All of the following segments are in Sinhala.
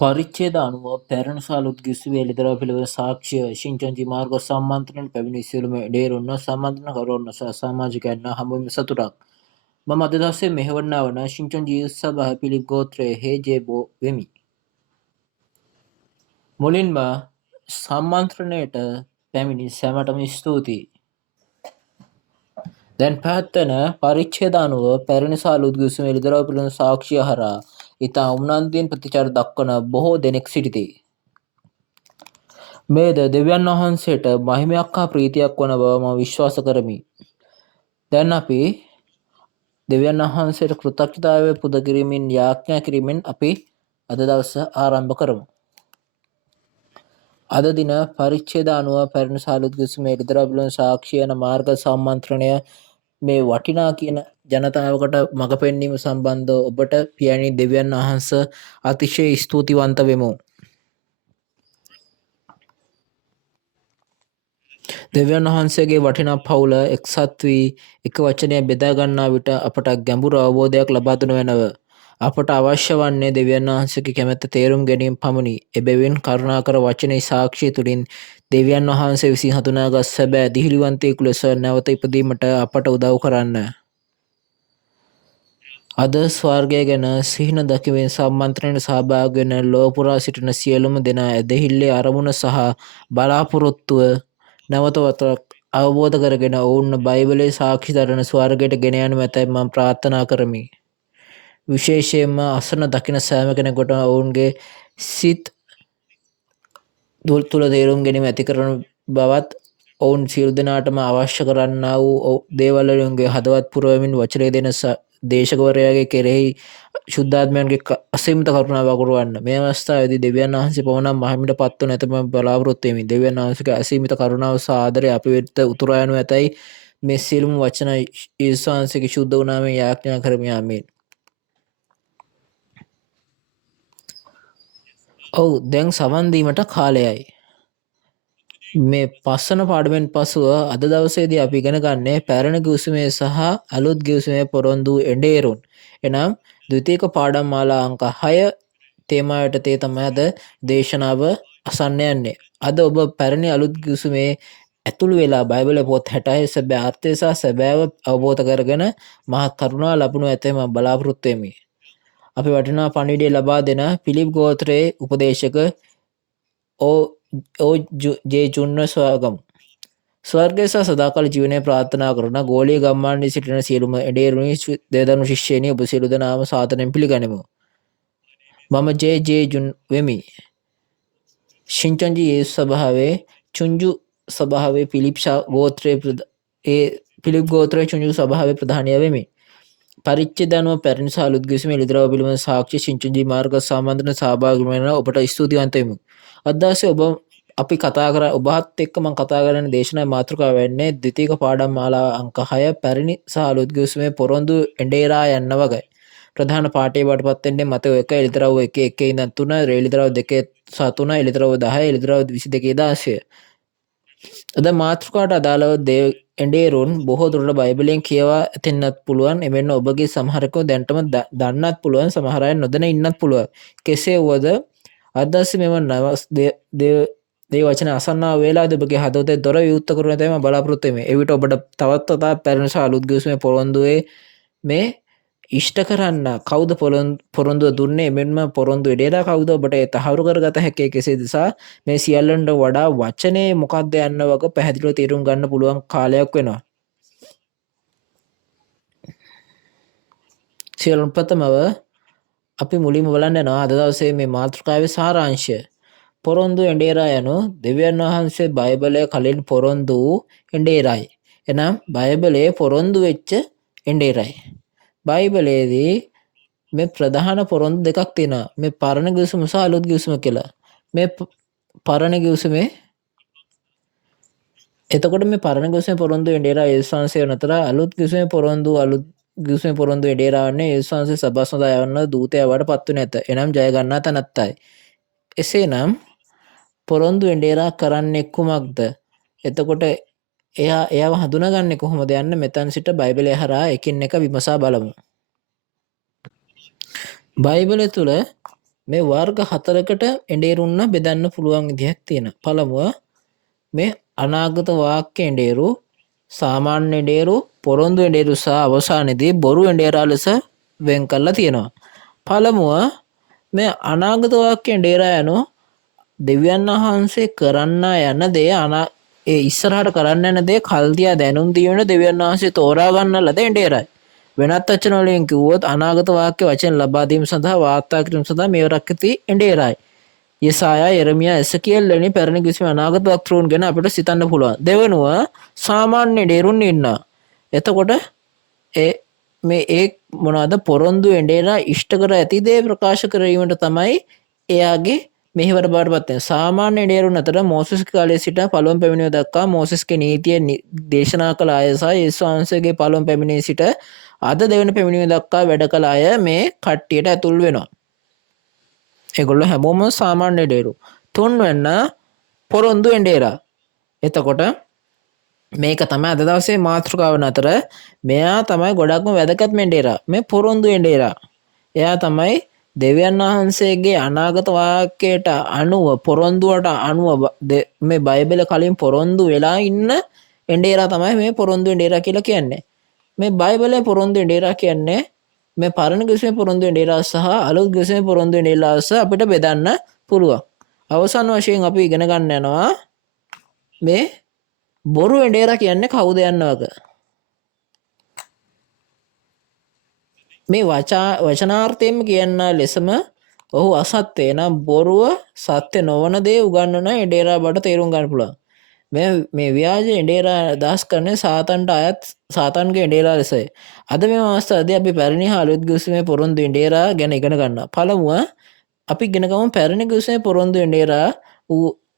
පරිච්ඡේද 90 පැරණි සහ අලුත් කිසිවේ එළිදරව් පිළිබඳ සාක්ෂිය ශින්චන්ජි මාර්ග සම්මන්ත්‍රණයට පැමිණි සියලුම ඩේරුන්ව සම්මන්ත්‍රණකරුවන් සහ සමාජිකයන් හමුවීම සතුටක්. මම අද දවසේ මෙහෙවන්නා වන ශින්චන්ජි සභා පිළිබ් ගෝත්‍රයේ හේජේබෝ වෙමි. මුලින්ම සම්මන්ත්‍රණයට පැමිණි සැමටම ස්තුතියි. දැන් පැවැත්වෙන පරිච්ඡේද 90 පැරණි සහ අලුත් කිසිවේ එළිදරව් පිළිබඳ සාක්ෂිය හරහා ඉතා උනන්දුවෙන් ප්‍රතිචාර දක්වන බොහෝ දෙනෙක් සිටිති. මේද දෙවියන් වහන්සේට මහිමයක් හා ප්‍රීතියක් වන බව මම විශ්වාස කරමි. දැන් අපි දෙවියන් වහන්සේට කෘතඥතාවය පුද කිරීමෙන් යාඥා කිරීමෙන් අපි අද දවස ආරම්භ කරමු. අද දින පරිච්ඡේද 90 පැරණි සහ අලුත් කිසිමේ එළිදරව් පිළිබඳ සාක්ෂි යන මාර්ග සම්මන්ත්‍රණය මේ වටිනා කියන ජනතාවකට මඟ පෙන්වීම සම්බන්ධව ඔබට පියණි දෙවියන් වහන්සේ අතිශය ස්තුතිවන්ත වෙමු. දෙවියන් වහන්සේගේ වටිනා පවුල එක්සත් වී එක වචනයක් බෙදා ගන්නා විට අපට ගැඹුරු අවබෝධයක් ලබා දෙනු වෙනව. අපට අවශ්‍ය වන්නේ දෙවියන් වහන්සේගේ කැමැත්ත තේරුම් ගැනීම පමණි. එබැවින් කරුණාකර වචනේ සාක්ෂිය තුළින් දෙවියන් වහන්සේ විසින් හඳුනාගත් සැබෑ දිහිලිවන්තයෙකු ලෙස නැවත ඉපදීමට අපට උදව් කරන්න. අද ස්වර්ගය ගැන සිහින දකිමින් සම්මන්ත්‍රණයට සහභාගී වෙන ලොව පුරා සිටින සියලුම දෙනා ඇදහිල්ලේ අරමුණ සහ බලාපොරොත්තුව නැවත වතාවක් අවබෝධ කරගෙන ඔවුන් බයිබලයේ සාක්ෂි දරන ස්වර්ගයට ගෙන යනු මැතයි මම ප්‍රාර්ථනා කරමි. විශේෂයෙන්ම අසන දකින සෑම කෙනෙකුට ඔවුන්ගේ සිත් තුළ තේරුම් ගැනීම ඇති කරන බවත් ඔවුන් සියලු දෙනාටම අවශ්‍ය කරන්නා වූ දේවල් වලින්ගේ හදවත් පුරවමින් වචනය දෙන දේශකවරයාගේ කෙරෙහි ශුද්ධාත්මයන්ගේ අසීමිත කරුණාව වගුරුවන්න. මේ අවස්ථාවේදී දෙවියන් වහන්සේ පවණක් මහිමයට පත්ව නැත මම බලාපොරොත්තු වෙමි. දෙවියන් වහන්සේගේ අසීමිත කරුණාව සහ ආදරය අපි වෙත උතුරා යනු ඇතයි මේ සියලුම වචන යේසුස් වහන්සේගේ ශුද්ධ වූ නාමයෙන් යාඥා කරමි. ආමේන්. ඔව් දැන් සවන් දීමට කාලයයි. මේ පස්වන පාඩමෙන් පසුව අද දවසේදී අපි ඉගෙන ගන්නේ පැරණි ගිවිසුමේ සහ අලුත් ගිවිසුමේ පොරොන්දු එඬේරුන්. එනම් ද්විතීක පාඩම් මාලා අංක 6 තේමා යටතේ තමයි අද දේශනාව අසන්න යන්නේ. අද ඔබ පැරණි අලුත් ගිවිසුමේ ඇතුළු වෙලා බයිබල පොත් 66 සැබෑ අර්ථය සහ සැබෑව අවබෝධ කරගෙන මහත් කරුණාව ලැබුණු ඇතේ මම බලාපොරොත්තු වෙමි. අපි වටිනා පණිවිඩය ලබා දෙන පිලිප් ගෝත්‍රයේ උපදේශක ජේ ජුන්න ස්වාගම් ස්වර්ගය සහ සදාකාල ජීවනය ප්‍රාර්ථනා කරන ගෝලීය ගම්මානයේ සිටින සියලුම එඩේරුනි දෙදරුණු ශිෂ්‍යයනි ඔබ සියලු දෙනාම සාදරයෙන් පිළිගනිමු. මම ජේ ජුන් වෙමි. ශින්චන්ජි යේසු සභාවේ චුංජු සභාවේ පිලිප් ගෝත්‍රයේ චුංජු සභාවේ ප්‍රධානියා වෙමි. පරිච්ඡේද 90 පැරණි සහ අලුත් ගිවිසුමේ එළිදරව් පිළිබඳ සාක්ෂි ශින්චන්ජි මාර්ග සම්බන්ධන සහභාගී වෙන ඔබට ස්තුතිවන්ත වෙමු. අද දවසේ අපි කතා කර ඔබත් එක්ක මම කතා කරන දේශනා මාතෘකාව වෙන්නේ ද්විතීක පාඩම් මාලාව අංක 6 පැරණි සහ අලුත් ගිවිසුමේ පොරොන්දු එඬේරා යන්න වගේ. ප්‍රධාන පාඨය වටපත් වෙන්නේ මතය 1 එළිදරව් 1 1 ඉඳන් 3 එළිදරව් 2 සහ 3 එළිදරව් 10 එළිදරව් 22 16. අද මාතෘකාවට අදාළව එඬේරුන් බොහෝ දුරට බයිබලයෙන් කියවා ඇතෙන්නත් පුළුවන්. එමෙන්න ඔබගේ සමහරකෝ දැන්ටම දන්නත් පුළුවන්, සමහර අය නොදැන ඉන්නත් පුළුවන්. කෙසේ වුවද අද දවසේ මෙම දේ වචන අසන්නා වේලාවේදී ඔබගේ හදවතේ දොර විවෘත කරන තමයි මම බලාපොරොත්තු වෙමි. ඒ විට ඔබට තවත් වතාවක් පැරණි සහ අලුත් ගිවිසුමේ පොරොන්දුවේ මේ ඉෂ්ට කරන්න කවුද පොරොන්දුව දුන්නේ, මෙන්ම පොරොන්දු එඩේලා කවුද, ඔබට ඒ තහවුරු කරගත හැකි කෙසේද සහ මේ සියල්ලන්ට වඩා වචනේ මොකක්ද යන්න වගේ පැහැදිලිව තේරුම් ගන්න පුළුවන් කාලයක් වෙනවා. සියලුම ප්‍රථමව අපි මුලින්ම බලන්න යනවා අද දවසේ මේ මාතෘකාවේ සාරාංශය. පොරොන්දු එඬේරා යනු දෙවියන් වහන්සේ බයිබලයේ කලින් පොරොන්දු වූ එඬේරායි. එනම් බයිබලයේ පොරොන්දු වෙච්ච එඬේරායි. බයිබලයේදී මේ ප්‍රධාන පොරොන්දු දෙකක් තියෙනවා. මේ පරණ ගිවිසුම සහ අලුත් ගිවිසුම කියලා. මේ පරණ ගිවිසුමේ එතකොට මේ පරණ ගිවිසුමේ පොරොන්දු එඬේරා යේසුස් වහන්සේ නතර අලුත් ගිවිසුමේ පොරොන්දු එඬේරා වන්නේ යේසුස් වහන්සේ සබස්වදා යවන දූතයා බවට පත් වෙන ඇත. එනම් ජය ගන්නා තැනැත්තයි. එසේනම් පොරොන්දු එඬේරා කරන්නේ කුමක්ද? එතකොට එයාව හඳුනාගන්නේ කොහොමද යන්න මෙතන සිට බයිබලය හරහා එකින් එක විමසා බලමු. බයිබලය තුල මේ වර්ග 4කට එඬේරුන්න බෙදන්න පුළුවන් විදිහක් තියෙනවා. පළමුව මේ අනාගත වාක්‍ය එඬේරු, සාමාන්‍ය එඬේරු, පොරොන්දු එඬේරු සහ අවසානයේදී බොරු එඬේරා ලෙස වෙන් කරලා තියෙනවා. පළමුව මේ අනාගත වාක්‍ය එඬේරා යනු දෙවියන් වහන්සේ කරන්න යන දේ ඒ ඉස්සරහට කරන්න යන දේ කල්දියා දැනුම් දීමන දෙවියන් වහන්සේ තෝරා ගන්න ලද එඬේරයි. වෙනත් වචන වලින් කිව්වොත් අනාගත වාක්‍ය වචන ලබා දීම සඳහා වාර්තා කිරීම සඳහා මෙවරක් ඇති එඬේරයි. යසායා, යෙරමියා, එසකියල් වැනි පැරණි කිසිම අනාගත වක්තෘන් ගැන අපිට සිතන්න පුළුවන්. දෙවෙනුව සාමාන්‍ය එඬේරුන් ඉන්නවා. එතකොට ඒ මොනවාද පොරොන්දු එඬේරා ඉෂ්ට කර ඇති දේ ප්‍රකාශ කිරීමට තමයි එයාගේ මෙහෙවර බවට පත් වෙන්නේ. සාමාන්‍ය එඬේරුන් අතර මෝසස් කාලයේ සිට පළමුව පැමිණීම දක්වා මෝසස්ගේ නීතිය දේශනා කළ අය සහ යේසුස් වහන්සේගේ පළමුව පැමිණීම සිට අද දෙවන පැමිණීම දක්වා වැඩ කළ අය මේ කට්ටියට ඇතුල් වෙනවා. ඒගොල්ලෝ හැමෝම සාමාන්‍ය එඬේරු. තුන්වෙන්න පොරොන්දු එඬේරා. එතකොට මේක තමයි අද දවසේ මාතෘකාවන අතර මෙයා තමයි ගොඩක්ම වැදගත්ම එඬේරා. මේ පොරොන්දු එඬේරා. එයා තමයි දෙවියන් වහන්සේගේ අනාගත වාක්‍යයට අනුව පොරොන්දුවට අනුව මේ බයිබලෙ කලින් පොරොන්දු වෙලා ඉන්න එඬේරා තමයි මේ පොරොන්දු එඬේරා කියලා කියන්නේ. මේ බයිබලයේ පොරොන්දු එඬේරා කියන්නේ මේ පරණ කිසිම පොරොන්දු එඬේරා සහ අලුත් කිසිම පොරොන්දු එඬේරා අපිට බෙදන්න පුළුවන්. අවසාන වශයෙන් අපි ඉගෙන ගන්න යනවා මේ බොරු එඬේරා කියන්නේ කවුද යන්නවක. මේ වචනාර්ථයෙන්ම කියන්න ලෙසම ඔහු අසත්‍ය නම් බොරුව සත්‍ය නොවන දේ උගන්වන එඬේරා බවට තේරුම් ගන්න පුළුවන්. මේ ව්‍යාජ එඬේරා අදහස් කරන්නේ සාතන්ට අයත් සාතන්ගේ එඬේරා ලෙසයි. අද මේ අවස්ථාවේදී අපි පැරණි හා අලුත් කිවිසුමේ පොරොන්දු එඬේරා ගැන ඉගෙන ගන්නවා. පළමුව අපි ඉගෙන ගමු පැරණි කිවිසුමේ පොරොන්දු එඬේරා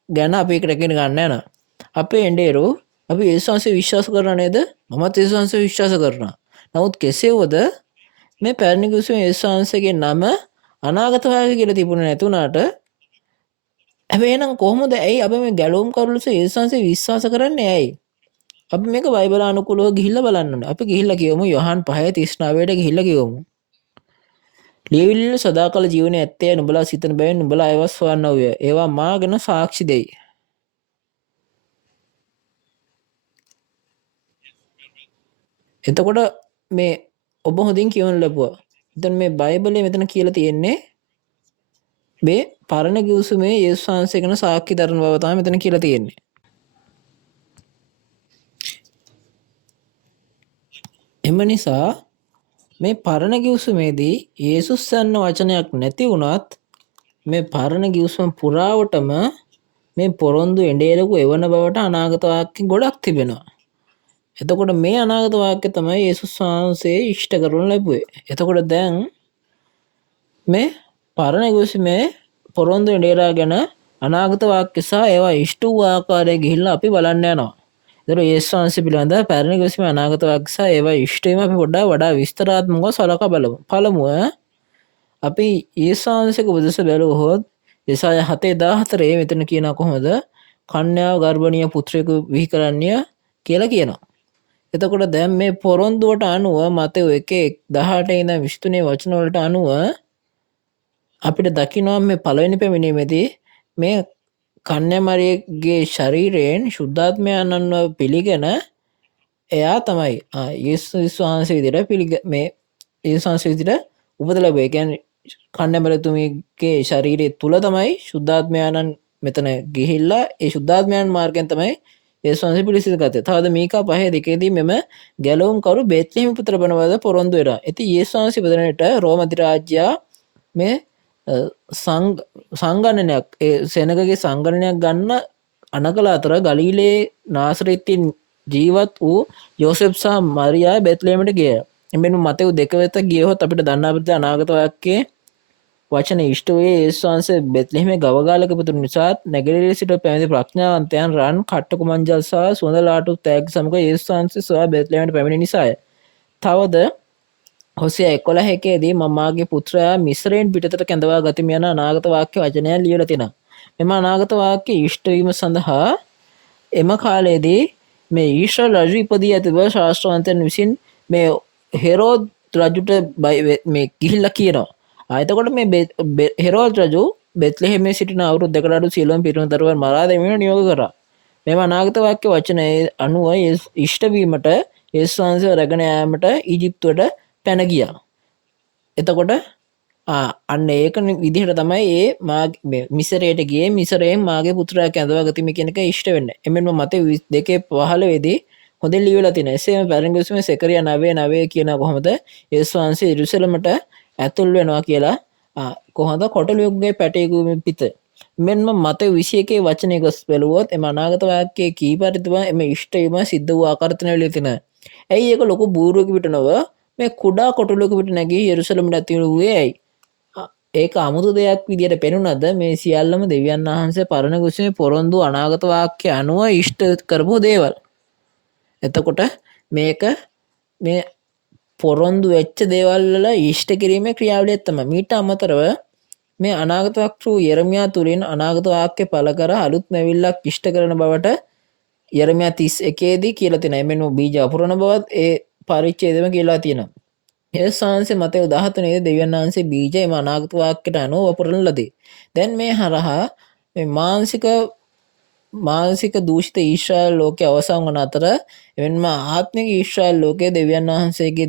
ගැන අපි ඉගෙන ගන්න යනවා. අපේ එඬේරු අපි යේසුස් වහන්සේ විශ්වාස කරන නේද? මමත් යේසුස් වහන්සේ විශ්වාස කරනවා. නමුත් කෙසේවද මේ පැරණි කිවිසුමේ යේසුස් වහන්සේගේ නම අනාගත වාක්‍ය කියලා තිබුණේ නැතුණාට හැබැයි එහෙනම් කොහොමද ඇයි අපි මේ ගැලවුම් කරුලස යේසුස් වහන්සේ විශ්වාස කරන්නේ ඇයි? අපි මේක බයිබල අනුකූලව ගිහිල්ලා බලන්න ඕනේ. අපි ගිහිල්ලා කියමු යොහන් 5:39ට ගිහිල්ලා කියමු. ලියවිල්ල සදාකාල ජීවනයේ ඇත්තේ නුඹලා සිතන බැවින් නුඹලා අයවස් හොයන්නා වූය. ඒවා මා ගැන සාක්ෂි දෙයි. එතකොට මේ ඔබ හොඳින් කියවන්න ලැබුවා. දැන් මේ බයිබලයේ මෙතන කියලා තියෙන්නේ මේ පරණ කිවිසුමේ යේසුස් වහන්සේ ගැන සාක්ෂි දරන බව තමයි මෙතන කියලා තියෙන්නේ. එම නිසා මේ පරණ කිවිසුමේදී යේසුස් යන වචනයක් නැති වුණත් මේ පරණ කිවිසුම පුරාවටම මේ පොරොන්දු එඬේරෙකු එවන බවට අනාගත වාක්‍ය ගොඩක් තිබෙනවා. එතකොට මේ අනාගත වාක්‍ය තමයි යේසුස් වහන්සේ ඉෂ්ට කරනු ලැබුවේ. එතකොට දැන් මේ පරණ කිවිසුමේ පොරොන්දු එඬේරා ගැන අනාගත වාක්‍ය සහ ඒවා ඉෂ්ට වූ ආකාරය ගිහිල්ලා අපි බලන්න යනවා. ඒතර යේසුස් වහන්සේ පිළිබඳ පැරණි කිවිසුමේ අනාගත වාක්‍ය සහ ඒවා ඉෂ්ට වීම අපි පොඩ්ඩක් වඩා විස්තරාත්මකව සලකා බලමු. පළමුව අපි යේසුස් වහන්සේගේ උපදෙස් බැලුවොත් යෙසායා 7:14 මෙතන කියනවා කොහොමද කන්‍යාව ගර්භණීය පුත්‍රයෙකු විහි කරන්නය කියලා කියනවා. එතකොට දැන් මේ පොරොන්දුවට අනුව මතෙව් 1:18 ඉඳන් 23 වචන වලට අනුව අපිට දකිනවා මේ පළවෙනි පැමිණීමේදී මේ කන්‍යා මරියගේ ශරීරයෙන් ශුද්ධාත්මයන්ව පිළිගෙන එයා තමයි යේසුස් වහන්සේ විදිහට මේ යේසුස් වහන්සේ විදිහට උපත ලැබුවේ. ඒ කියන්නේ කන්‍යා මරියතුමියගේ ශරීරය තුල තමයි ශුද්ධාත්මයන් මෙතන ගිහිල්ලා ඒ ශුද්ධාත්මයන් මාර්ගයෙන් තමයි යේසුස් වහන්සේ පිළිසිඳ ගත්තේ. තවද මීකා 5:2දී මෙම ගැලවුම් කරු බේත්ලෙහෙම පුත්‍ර බනවද පොරොන්දු වෙලා. ඉතින් යේසුස් වහන්සේ ඉපදෙනට රෝම අධිරාජ්‍යයා මේ සංගණනයක් සෙනගගේ සංගණනයක් ගන්න අනකල අතර ගලීලේ නාසරෙතින් ජීවත් වූ යෝසෙප් සහ මරියා බෙත්ලෙහෙමට ගිය. එමෙන්න මතෙව් 2 වෙත ගියහොත් අපිට දන්නා අපිට අනාගත වාක්‍යයේ වචන ඉෂ්ට වූයේ යේසුස් වහන්සේ බෙත්ලෙහෙමේ ගවගාලක ඉපදුණු නිසාත් නැගිලේ සිට පැමිණි ප්‍රඥාවන්තයන් රන් කට්ටක මංජල් සහ සුවඳ ලාටු තෑග් සමග යේසුස් වහන්සේ සොයා බෙත්ලෙහෙමට පැමිණි නිසාය. තවද හොසියා 11:1දී මම මාගේ පුත්‍රයා මිස්රයෙන් පිටතට කැඳවා ගතිමි යන අනාගත වාක්‍ය වචනය ලියලා තිනවා. මෙම අනාගත වාක්‍ය ඉෂ්ට වීම සඳහා එම කාලයේදී මේ ඊශ්‍රායල් රජු ඉපදී ඇති බව ශාස්ත්‍රවන්තයන් විසින් මේ හෙරෝද් රජුට මේ ගිහිල්ලා කියනවා. එතකොට මේ හෙරෝද් රජු බෙත්ලෙහෙමේ සිටින අවුරුදු දෙකට අඩු සියලුම පිරිමිදරුවන් මරා දැමීමට නියෝග කරා. මෙම අනාගත වාක්‍ය වචනයේ අනුව ඉෂ්ට වීමට යේසුස් වහන්සේ රැගෙන යාමට ඊජිප්තුවට පැන ගියා. එතකොට අන්න ඒක විදිහට තමයි ඒ මිසරයට ගියේ. මිසරයෙන් මාගේ පුත්‍රයා කැඳවා ගතිමි කියන එක ඉෂ්ට වෙන්නේ. එමෙන්ම මතේ 22:15 වෙදී හොඳින් ලියවිලා තියෙනවා. එසේම පැරණි ගුස්මේ සෙකරියා 9:9 කියන කොහොමද යේසුස් වහන්සේ යෙරුසලමට ඇතුල් වෙනවා කියලා කොහොමද කොටලුවගේ පැටයකුම පිට. මෙන්ම මතේ 21 වචනය ගොස් බැලුවොත් එම අනාගත වාක්‍යයේ කී පරිදිම එම ඉෂ්ට වීම සිද්ධ වූ ආකාරය වෙලා තියෙනවා. ඇයි ඒක ලොකු බූරුවක පිට නොව මේ කුඩා කොටලුවක පිට නැගී යෙරුසලමට ඇතුල් වූයේ ඇයි? ඒක අමුතු දෙයක් විදියට පෙනුනද මේ සියල්ලම දෙවියන් වහන්සේ පරණ කුසමේ පොරොන්දු අනාගත වාක්‍ය අනුව ඉෂ්ට කරපු දේවල්. එතකොට මේක මේ පොරොන්දු වෙච්ච දේවල් වල ඉෂ්ට කිරීමේ ක්‍රියාවලියක් තමයි. මීට අමතරව මේ අනාගත වක්තෘ යෙරමියා තුලින් අනාගත වාක්‍ය පළ කර අලුත් නැවිල්ලක් ඉෂ්ට කරන බවට යෙරමියා 31 දී කියලා තියෙනවා. එමෙන්න බීජ අපුරන බවත් ඒ පරිච්ඡේදෙම කියලා තියෙනවා. යේසුස් වහන්සේ මතේ 13 දෙවියන් වහන්සේ බීජ එම අනාගත වාක්‍යයට අනුව වපුරන ලදී. දැන් මේ හරහා මේ මානසික දූෂිත ඊශ්‍රායල් ලෝකයේ අවසන් වන අතර එමෙන්ම ආත්මික ඊශ්‍රායල් ලෝකයේ දෙවියන් වහන්සේගේ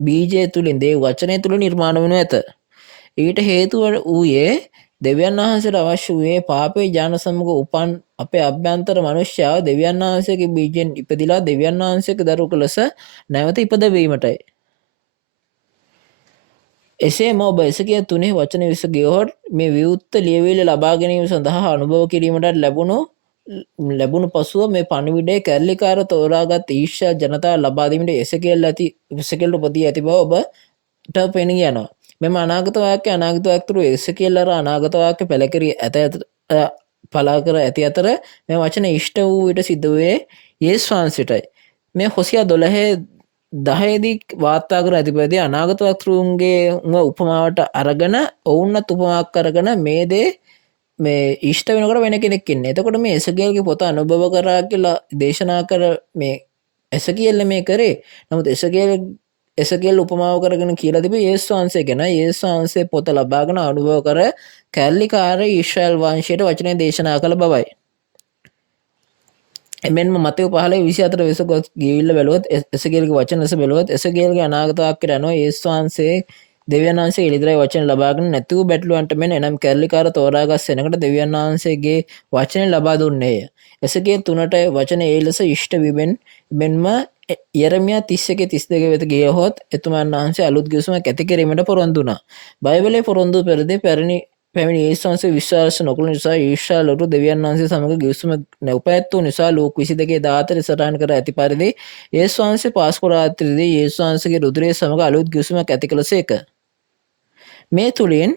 බීජය තුලින් දේව වචනය තුලින් නිර්මාණය වනු ඇත. ඊට හේතුව වූයේ දෙවියන් වහන්සේට අවශ්‍ය වූයේ පාපේ ඥාන සමග උපන් අපේ අභ්‍යන්තර මනුෂ්‍යයා දෙවියන් වහන්සේගේ බීජෙන් ඉපදිලා දෙවියන් වහන්සේගේ දරුවෙකු ලෙස නැවත ඉපදවීමටයි. එසේම ඔබ එසකිය 3 වචන විස ගියොත් මේ විවුර්ත ලියවිල්ල ලබා ගැනීම සඳහා අනුභව කිරීමට ලැබුණු පසුව මේ පණිවිඩයේ කැරලිකාර තෝරාගත් ඊශ්‍රායල් ජනතාව ලබා දීමට එසකියල් උපදී ඇති බව ඔබට පෙනී යනවා. මෙම අනාගත වාක්‍ය එසකියල් අර අනාගත වාක්‍ය පලා කර ඇති අතර මේ වචන ඉෂ්ට වූ විට සිද්ධ වූයේ යේසුස් වහන්සේටයි. මේ හොසියා 12:10 වාර්තා කර ඇතිපදී අනාගත වක්තෘන්ගේ උපමාවට අරගෙන ඔවුන්වත් උපමාවක් කරගෙන මේ දේ මේ ඉෂ්ට වෙනකොට වෙන කෙනෙක් ඉන්නේ. එතකොට මේ එසකියල්ගේ පොත අනුභව කරා කියලා දේශනා කර මේ එසකියල් මේ කරේ. නමුත් එසකියල් උපමාව කරගෙන කියලා තිබේ යේසුස් වහන්සේ ගැන. යේසුස් වහන්සේ පොත ලබාගෙන අනුභව කර කැලලිකාර ඊශ්‍රායල් වංශයට වචනය දේශනා කළ බවයි. එමෙන්ම මතේ 15:24 වෙස ගොස් ගිවිල්ල බැලුවොත් එසකියල්ගේ වචන ලෙස බැලුවොත් එසකියල්ගේ අනාගත වාක්‍යයට අනුව යේසුස් වහන්සේ දෙවියන් වහන්සේ එළිදරයි වචන ලබාගෙන නැතිව බැටළුවන්ට මෙන් එනම් කැරලිකාර තෝරාගත් සෙනඟට දෙවියන් වහන්සේගේ වචන ලබා දුන්නේය. එසකියල් 3ට වචන ඒ ලෙස ඉෂ්ට විබෙන් මෙන්ම යෙරමියා 31:32 වෙත ගියහොත් එතුමන් වහන්සේ අලුත් ගිවිසුමක් ඇති කිරීමට පොරොන්දු වුණා. බයිබලයේ පොරොන්දු පෙරදී පැමිණි යේසුස් වහන්සේ විශ්වාස නොකළ නිසා ඊශ්‍රායල්වරු දෙවියන් වහන්සේ සමග ගිවිසුම නැවපැත්තූ නිසා ලූක 22:14 සටහන් කර ඇති පරිදි යේසුස් වහන්සේ පාස්කු රාත්‍රියේදී යේසුස් වහන්සේගේ රුධිරය සමග අලුත් ගිවිසුමක් ඇති කළසේක. මේ තුලින්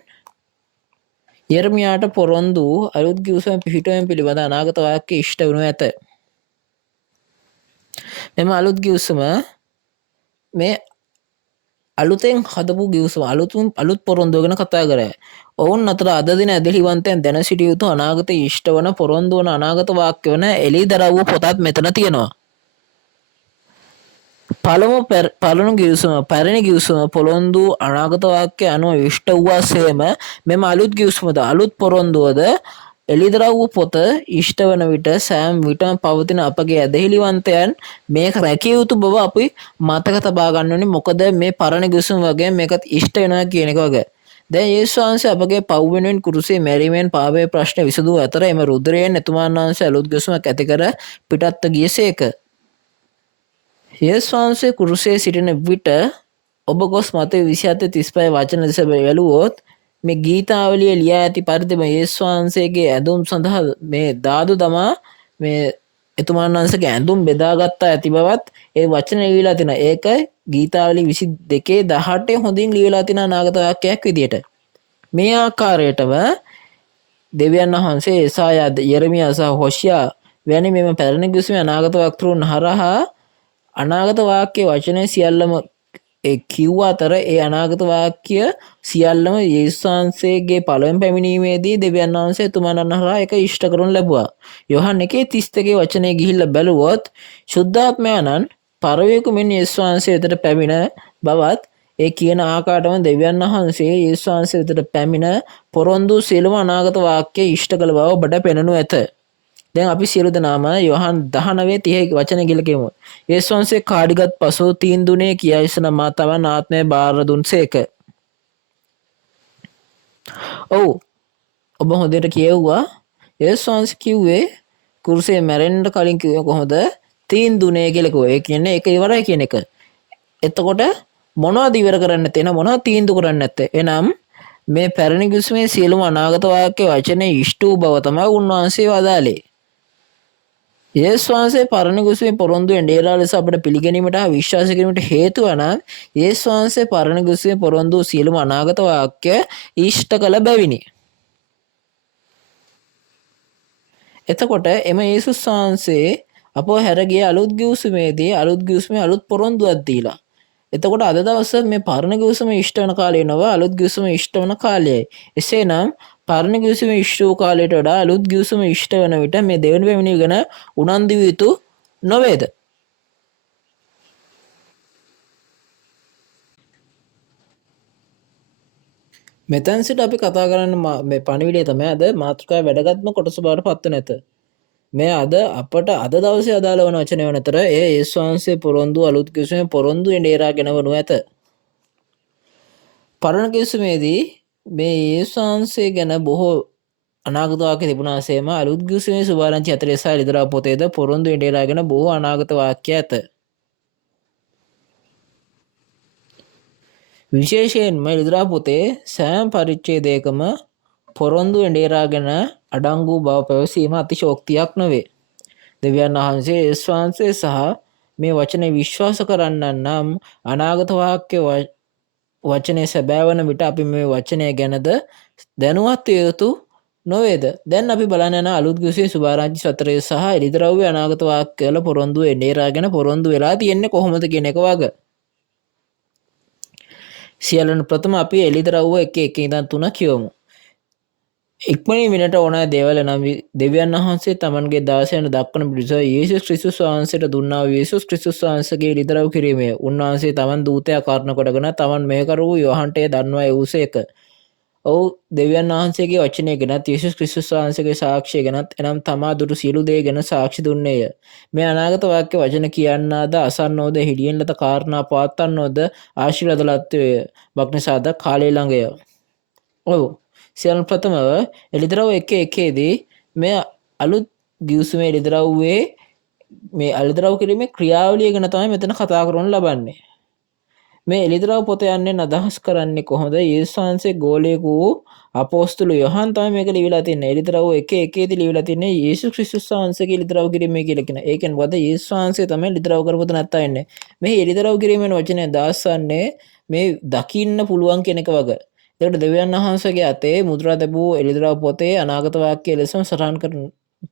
යෙරමියාට පොරොන්දු අලුත් ගිවිසුම පිහිටවීම පිළිබඳ අනාගත වාක්‍ය ඉෂ්ට වනු ඇත. මෙම අලුත් ගිවිසුම මේ අලුතෙන් හදපු ගිවිසුම අලුත් පොරොන්දුව ගැන කතා කරයි. ඔවුන් අතර අද දින ඇදහිලිවන්තයන් දැන සිටිය යුතු අනාගත ඉෂ්ට වන පොරොන්දු වන අනාගත වාක්‍ය වන එළිදරව් වූ පොතක් මෙතන තියෙනවා. පළමු ගිවිසුම පැරණි ගිවිසුම පොරොන්දු අනාගත වාක්‍ය අනුව ඉෂ්ට වූවාසේම මෙම අලුත් ගිවිසුමද අලුත් පොරොන්දුවද එළිදරව් වූ පොත ඉෂ්ට වන විට සෑම විටම පවතින අපගේ ඇදහිලිවන්තයන් මේක රැකිය යුතු බව අපි මතක තබා ගන්න ඕනේ. මොකද මේ පරණ ගිවිසුම වගේ මේකත් ඉෂ්ට වෙනවා කියන එක වගේ. දැන් යේසුස් වහන්සේ අපගේ පව් වෙනුවෙන් කුරුසේ මැරීමෙන් පාපයේ ප්‍රශ්න විසඳූ අතර එම රුධිරයෙන් එතුමන් වහන්සේ අලුත් ගිවිසුමක් ඇති කර පිටත්ව ගියසේක. යේසුස් වහන්සේ කුරුසේ සිටින විට ඔබ ගොස් මතේ 27:35 වචන දෙස බැලුවොත් මේ ගීතාවලිය ලියා ඇති පරිදිම යේසුස් වහන්සේගේ ඇඳුම් සඳහා මේ දාදු දමා මේ එතුමන් වහන්සේගේ ඇඳුම් බෙදාගත්තා ඇති බවත් ඒ වචන ලියලා තිනා. ඒක ගීතාවලිය 22:18 හොඳින් ලියලා තිනා අනාගත වාක්‍යයක් විදියට. මේ ආකාරයටම දෙවියන් වහන්සේ එසායා යෙරමියා සහ හොෂියා වැනි මෙම පැරණි ගිවිසුමේ අනාගත වක්තෘන් හරහා අනාගත වාක්‍ය වචනය සියල්ලම කිව්ව අතර ඒ අනාගත වාක්‍ය සියල්ලම යේසුස් වහන්සේගේ පළවෙනි පැමිණීමේදී දෙවියන් වහන්සේ එතුමන් හරහා ඒක ඉෂ්ට කරනු ලැබුවා. යොහන් 1:32 වචනේ ගිහිල්ලා බැලුවොත් ශුද්ධාත්මයන්න් පරවේකු මෙන් යේසුස් වහන්සේ වෙතට පැමිණ බවත් ඒ කියන ආකාරයටම දෙවියන් වහන්සේ යේසුස් වහන්සේ වෙතට පැමිණ පොරොන්දු සියලුම අනාගත වාක්‍ය ඉෂ්ට කළ බව ඔබට පෙනෙනු ඇත. දැන් අපි සියලු දෙනාම යොහන් 19:30 වචන කියලා කියමු. යේසුස් වහන්සේ කාඩිගත් පසු තීන්දුනේ කියායිසන මා තවන් ආත්මය බාර දුන්සේක. ඔව් ඔබ හොඳට කියවුවා. යේසුස් වහන්සේ කිව්වේ කුරුසේ මැරෙන්න කලින් කිව්වේ කොහොමද? තීන්දුනේ කියලා කිව්වා. ඒ කියන්නේ ඒක ඉවරයි කියන එක. එතකොට මොනවද ඉවර කරන්න තියෙන මොනවද තීන්දුව කරන්න නැත්තේ? එනම් මේ පැරණි කිවිසුමේ සියලුම අනාගත වාක්‍ය වචනේ ඉෂ්ට වූ බව තමයි උන්වහන්සේ වදාළේ. යේසුස් වහන්සේ පරණ කිවිසුමේ පොරොන්දුවෙන් ඩේරා ලෙස අපට පිළිගැනීමට හා විශ්වාස කිරීමට හේතුව නම් යේසුස් වහන්සේ පරණ කිවිසුමේ පොරොන්දු සියලුම අනාගත වාක්‍ය ඉෂ්ට කළ බැවිනි. එතකොට එම යේසුස් වහන්සේ අපව හැර ගිය අලුත් කිවිසුමේදී අලුත් කිවිසුමේ අලුත් පොරොන්දුවක් දීලා. එතකොට අද දවසේ මේ පරණ කිවිසුම ඉෂ්ට වෙන කාලය නව අලුත් කිවිසුම ඉෂ්ට වෙන කාලයයි. එසේනම් පරණ කිවිසුම ඉෂ්ට වූ කාලයට වඩා අලුත් කිවිසුම ඉෂ්ට වෙන විට මේ දෙවන පැමිණීම ගැන උනන්දු විය යුතු නොවේද? මෙතෙන් සිට අපි කතා කරන්න මේ පණිවිඩය තමයි අද මාතෘකාවේ වැදගත්ම කොටස බවට පත් වෙන ඇත. මේ අද අපට අද දවසේ අදාළ වන වචනය වන අතර ඒ යේසුස් වහන්සේ පොරොන්දු අලුත් කිවිසුමේ පොරොන්දු එඬේරාගෙන වනු ඇත. පරණ කිවිසුමේදී මේ යේසුස් වහන්සේ ගැන බොහෝ අනාගත වාක්‍ය තිබුණාseම අලුත් කිවිසුමේ සුභාරංචි 40 ලිදරා පොතේද පොරොන්දු එඬේරාගෙන බොහෝ අනාගත වාක්‍ය ඇත. විශේෂයෙන්ම ලිදරා පොතේ සෑම පරිච්ඡේදයකම පොරොන්දු එඬේරාගෙන අඩංගු බව පැවසීම අතිශෝක්තියක් නොවේ. දෙවියන් වහන්සේ යේසුස් වහන්සේ සහ මේ වචනේ විශ්වාස කරන්නන් නම් අනාගත වාක්‍ය වචනේ සැබෑ වන විට අපි මේ වචනය ගැනද දැනුවත් විය යුතු නොවේද? දැන් අපි බලන්න යන අලුත් කිවිසුමේ සුභාරංචි 4 සහ එළිදරව්වේ අනාගත වාක්‍ය වල පොරොන්දු එඬේරාගෙන පොරොන්දු වෙලා තියෙන්නේ කොහොමද කියන එක වගේ. සියල්ලන ප්‍රථම අපි එළිදරව්ව 1 ඉඳන් 3 කියවමු. ඉක්මනින් විනට ඕන දේවල් නම් දෙවියන් වහන්සේ තමන්ගේ දාසයන් දක්වන පිළිස යේසුස් ක්‍රිස්තුස් වහන්සේට දුන්නා වූ යේසුස් ක්‍රිස්තුස් වහන්සේගේ ලිදරව් කිරීමේ උන්වහන්සේ තමන් දූතයා කාරණ කොටගෙන තමන් මෙහෙකරු වූ යොහන්ට දන්වා එවුසේක. ඔව් දෙවියන් වහන්සේගේ වචනය ගැනත් යේසුස් ක්‍රිස්තුස් වහන්සේගේ සාක්ෂිය ගැනත් එනම් තමා දුටු සියලු දේ ගැන සාක්ෂි දුන්නේය. මේ අනාගත වාක්‍ය වචන කියන්නාද අසන්නෝද හිඩියෙන් ලත කාරණා පවත්වන්නෝද ආශිර්වාද ලත්වේය. බක්නිසාද කාලය ළඟය. ඔව් සියල්ලන් ප්‍රථමව එළිදරව් 1:1 දී මේ අලුත් කිවිසුමේ එළිදරව්වේ මේ එළිදරව් කිරීමේ ක්‍රියාවලිය ගැන තමයි මෙතන කතා කරන්න ලබන්නේ. මේ එළිදරව් පොත යන්නේ අදහස් කරන්නේ කොහොමද? යේසුස් වහන්සේ ගෝලයෙකු අපෝස්තල යොහන් තමයි මේක ලියවිලා තින්නේ. එළිදරව් 1:1 දී ලියවිලා තින්නේ යේසුස් ක්‍රිස්තුස් වහන්සේගේ එළිදරව් කිරීමේ කියලා කියන. ඒ කියන්නේ මොකද? යේසුස් වහන්සේ තමයි එළිදරව් කරපු නැත්තා ඉන්නේ. මේ එළිදරව් කිරීමේ වචනේ දාස්සන්නේ මේ දකින්න පුළුවන් කෙනෙක් වගේ. එතකොට දෙවියන් වහන්සේගේ අතේ මුද්‍රා දැබූ එළිදරව් පොතේ අනාගත වාක්‍ය ලෙසම සටහන් කර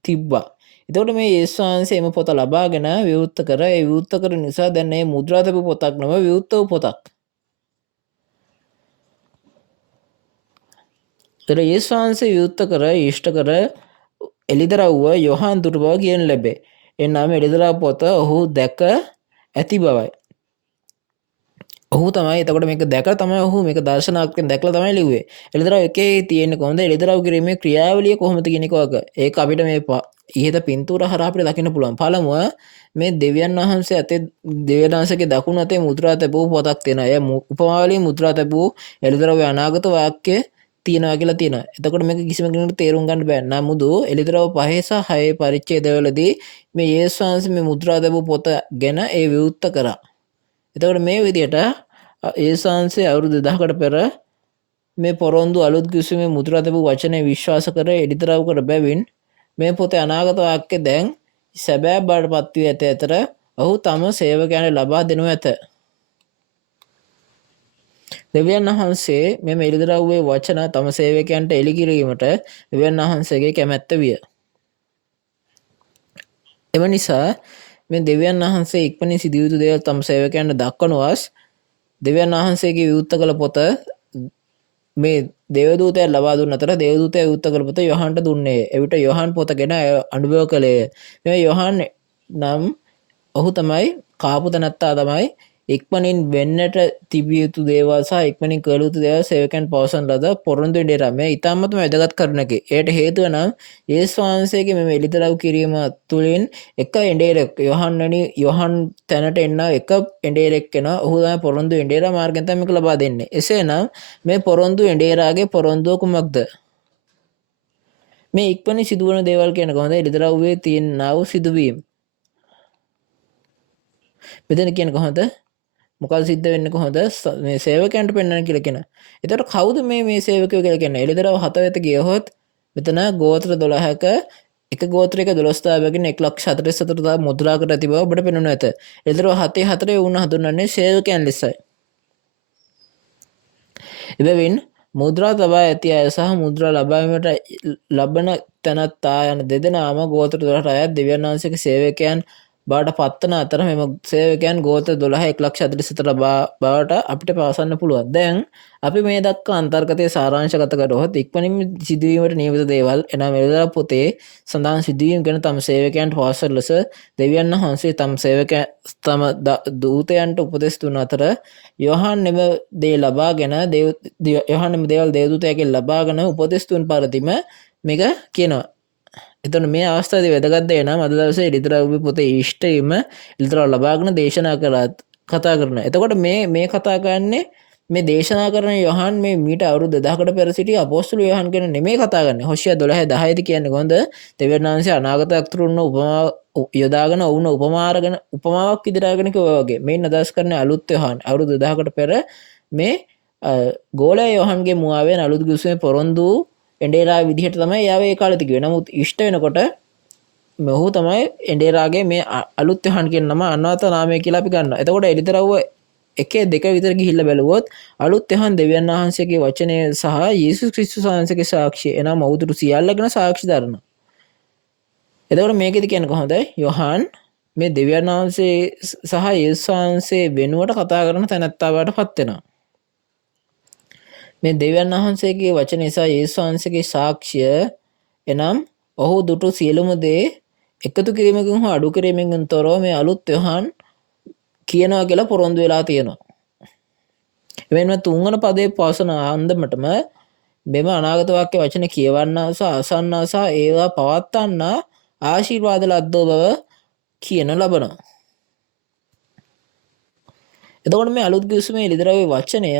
තිබ්බා. එතකොට මේ යේසුස් වහන්සේ මේ පොත ලබාගෙන විවෘත කර ඒ විවෘත කර නිසා දැන් මේ මුද්‍රා දැබූ පොතක් නම විවෘත වූ පොතක්. ඒතර යේසුස් වහන්සේ විවෘත කර ඉෂ්ට කර එළිදරව්ව යොහන් දුටු බව කියන ලැබේ. එනම් එළිදරව් පොත ඔහු දැක ඇති බවයි. ඔහු තමයි එතකොට මේක දැකලා තමයි ඔහු මේක දර්ශනාත්මකව දැකලා තමයි ලිව්වේ. එළිදරව් එකේ තියෙන්නේ කොහොමද? එළිදරව් කිරීමේ ක්‍රියාවලිය කොහොමද කියන එක වගේ. ඒක අපිට මේ ඉහත පින්තූර හරහා අපිට දකින්න පුළුවන්. පළමුව මේ දෙවියන් වහන්සේ අතේ දෙවියන් වහන්සේගේ දකුණු අතේ මුද්‍රා තැබූ පොතක් තියෙනවා. එය උපමාවලින් මුද්‍රා තැබූ එළිදරව්වේ අනාගත වාක්‍ය තියෙනවා කියලා තියෙනවා. එතකොට මේක කිසිම කෙනෙකුට තේරුම් ගන්න බෑ. නමුදු එළිදරව් 5 සහ 6 පරිච්ඡේදවලදී මේ යේසුස් වහන්සේ මේ මුද්‍රා තැබූ පොත ගැන ඒ විවෘත කරා. එතකොට මේ විදිහට යේසුස් වහන්සේ අවුරුදු 2000කට පෙර මේ පොරොන්දු අලුත් කිවිසුමේ මුද්‍රා තැබූ වචනේ විශ්වාස කර එළිදරව් කර බැවින් මේ පොතේ අනාගත වාක්‍ය දැන් සැබෑ බවට පත් වී ඇත. අතර ඔහු තම සේවකයන්ට ලබා දෙනු ඇත. දෙවියන් වහන්සේ මේ එළිදරව්වේ වචන තම සේවකයන්ට එළි කිරීමට දෙවියන් වහන්සේගේ කැමැත්ත විය. එම නිසා මේ දෙවියන් වහන්සේ ඉක්මනින් සිදුවිය යුතු දේවල් තම සේවකයන්ට දක්වනවාස් දෙවියන් වහන්සේගේ විවෘත කළ පොත මේ දේවදූතයන් ලබා දුන්න අතර දේවදූතයා විවෘත කළ පොත යොහන්ට දුන්නේ. එවිට යොහන් පොත ගැන අනුභව කළේ. මේ යොහන් නම් ඔහු තමයි කාපු තැනැත්තා තමයි ඉක්මනින් වෙන්නට තිබිය යුතු දේවල් සහ ඉක්මනින් කළ යුතු දේවල් සේවකයන් පවසන ලද පොරොන්දු ඉඩේරා මේ ඉතාමත්ම වැදගත් කරුණකි. එයට හේතුව නම් යේසුස් වහන්සේගේ මෙම එළිදරව් කිරීම තුළින් එක එඬේරෙක් යොහන් තැනට එන්න එක එඬේරෙක් එනවා. ඔහු තමයි පොරොන්දු එඬේරා මාර්ගයෙන් තමයි මේක ලබා දෙන්නේ. එසේනම් මේ පොරොන්දු එඬේරාගේ පොරොන්දුව කුමක්ද? මේ ඉක්මනින් සිදුවන දේවල් කියන කොහොමද එළිදරව්වේ තියෙනා වූ සිදුවීම්. මෙතන කියන කොහොමද මොකද සිද්ධ වෙන්නේ කොහොමද මේ සේවකයන්ට පෙන්වන්න කියලා කියන. එතකොට කවුද මේ සේවකයෝ කියලා කියන්නේ? එළිදරව් 7 වෙත ගියහොත් මෙතන ගෝත්‍ර 12ක එක ගෝත්‍රයක 12 බැගින් 1,44,000 මුද්‍රාකට ඇති බව ඔබට පෙන්වනු ඇත. එළිදරව් 7 වුණ හඳුන්වන්නේ සේවකයන් ලෙසයි. එබැවින් මුද්‍රා තබා ඇති අය සහ මුද්‍රා ලබාවීමට ලබන තැනැත්තා යන දෙදෙනාම ගෝත්‍ර 12ට අයත් දෙවියන් වහන්සේගේ සේවකයන් බවට පත්වන අතර මෙම සේවකයන් ගෝත්‍ර 12 1,44,000 බවට අපිට පවසන්න පුළුවන්. දැන් අපි මේ දක්වා අන්තර්ගතයේ සාරාංශගත කරොත් ඉක්මනින්ම සිදුවීමට නියමිත දේවල් එනම් එළිදරව් පොතේ සඳහන් සිදුවීම් ගැන තම සේවකයන්ට පවසන ලෙස දෙවියන් වහන්සේ තම දූතයන්ට උපදෙස් දුන අතර යොහන් මෙම දේ ලබාගෙන යොහන් මෙම දේවල් දේවදූතයාගෙන් ලබාගෙන උපදෙස් දුන් පරිදිම මේක කියනවා. එතන මේ අවස්ථාවේ වැදගත් දේ නම් අද දවසේ එළිදරව් පොතේ ඉෂ්ටයෙන්ම එළිදරව් ලබාගෙන දේශනා කතා කරනවා. එතකොට මේ කතා කරන්නේ මේ දේශනා කරන යොහන් මේ මීට අවුරුදු 2000කට පෙර සිටි අපොස්තල යොහන් ගැන නෙමෙයි කතා කරන්නේ. හොෂියා 12:10 කියන්නේ කොහොමද? දෙවියන් වහන්සේ අනාගත අක්තුරුන්න උපමාව යොදාගෙන වුණ උපමාවක් ඉදිරියගෙන කිව්වා වගේ. මේන් අදහස් කරන්නේ අලුත් යොහන් අවුරුදු 2000කට පෙර මේ ගෝලයා යොහන්ගේ මුවාවෙන් අලුත් ගුස්මේ පොරොන්දු එඬේරා විදිහට තමයි යාව ඒ කාලෙත් කිව්වේ. නමුත් ඉෂ්ට වෙනකොට මොහු තමයි එඬේරාගේ මේ අලුත් යොහන් කියන නම අනාත නාමය කියලා අපි ගන්නවා. එතකොට එළිදරව් 1-2 විතර ගිහිල්ලා බැලුවොත් අලුත් යොහන් දෙවියන් වහන්සේගේ වචනය සහ යේසුස් ක්‍රිස්තුස් වහන්සේගේ සාක්ෂිය එනම් අවුරුදු සියල්ලගෙන සාක්ෂි දරනවා. එතකොට මේකෙදි කියන්නේ කොහොමද? යොහන් මේ දෙවියන් වහන්සේ සහ යේසුස් වහන්සේ වෙනුවට කතා කරන තැනැත්තා බවට පත් වෙනවා. මේ දෙවියන් වහන්සේගේ වචන නිසා යේසුස් වහන්සේගේ සාක්ෂිය එනම් ඔහු දුටු සියලුම දේ එකතු කිරීමකින් හෝ අඩු කිරීමකින් තොරව මේ අලුත් යොහන් කියනවා කියලා පොරොන්දු වෙලා තියෙනවා. එවෙන්ම 3 වන පදයේ පවසන අන්දමටම මෙම අනාගත වාක්‍ය වචන කියවන්නා සහ අසන්නා සහ ඒවා පවත්වන්නා ආශිර්වාද ලද්දෝ බව කියන ලබනවා. එතකොට මේ අලුත් ගිවිසුමේ එළිදරව්වේ වචනය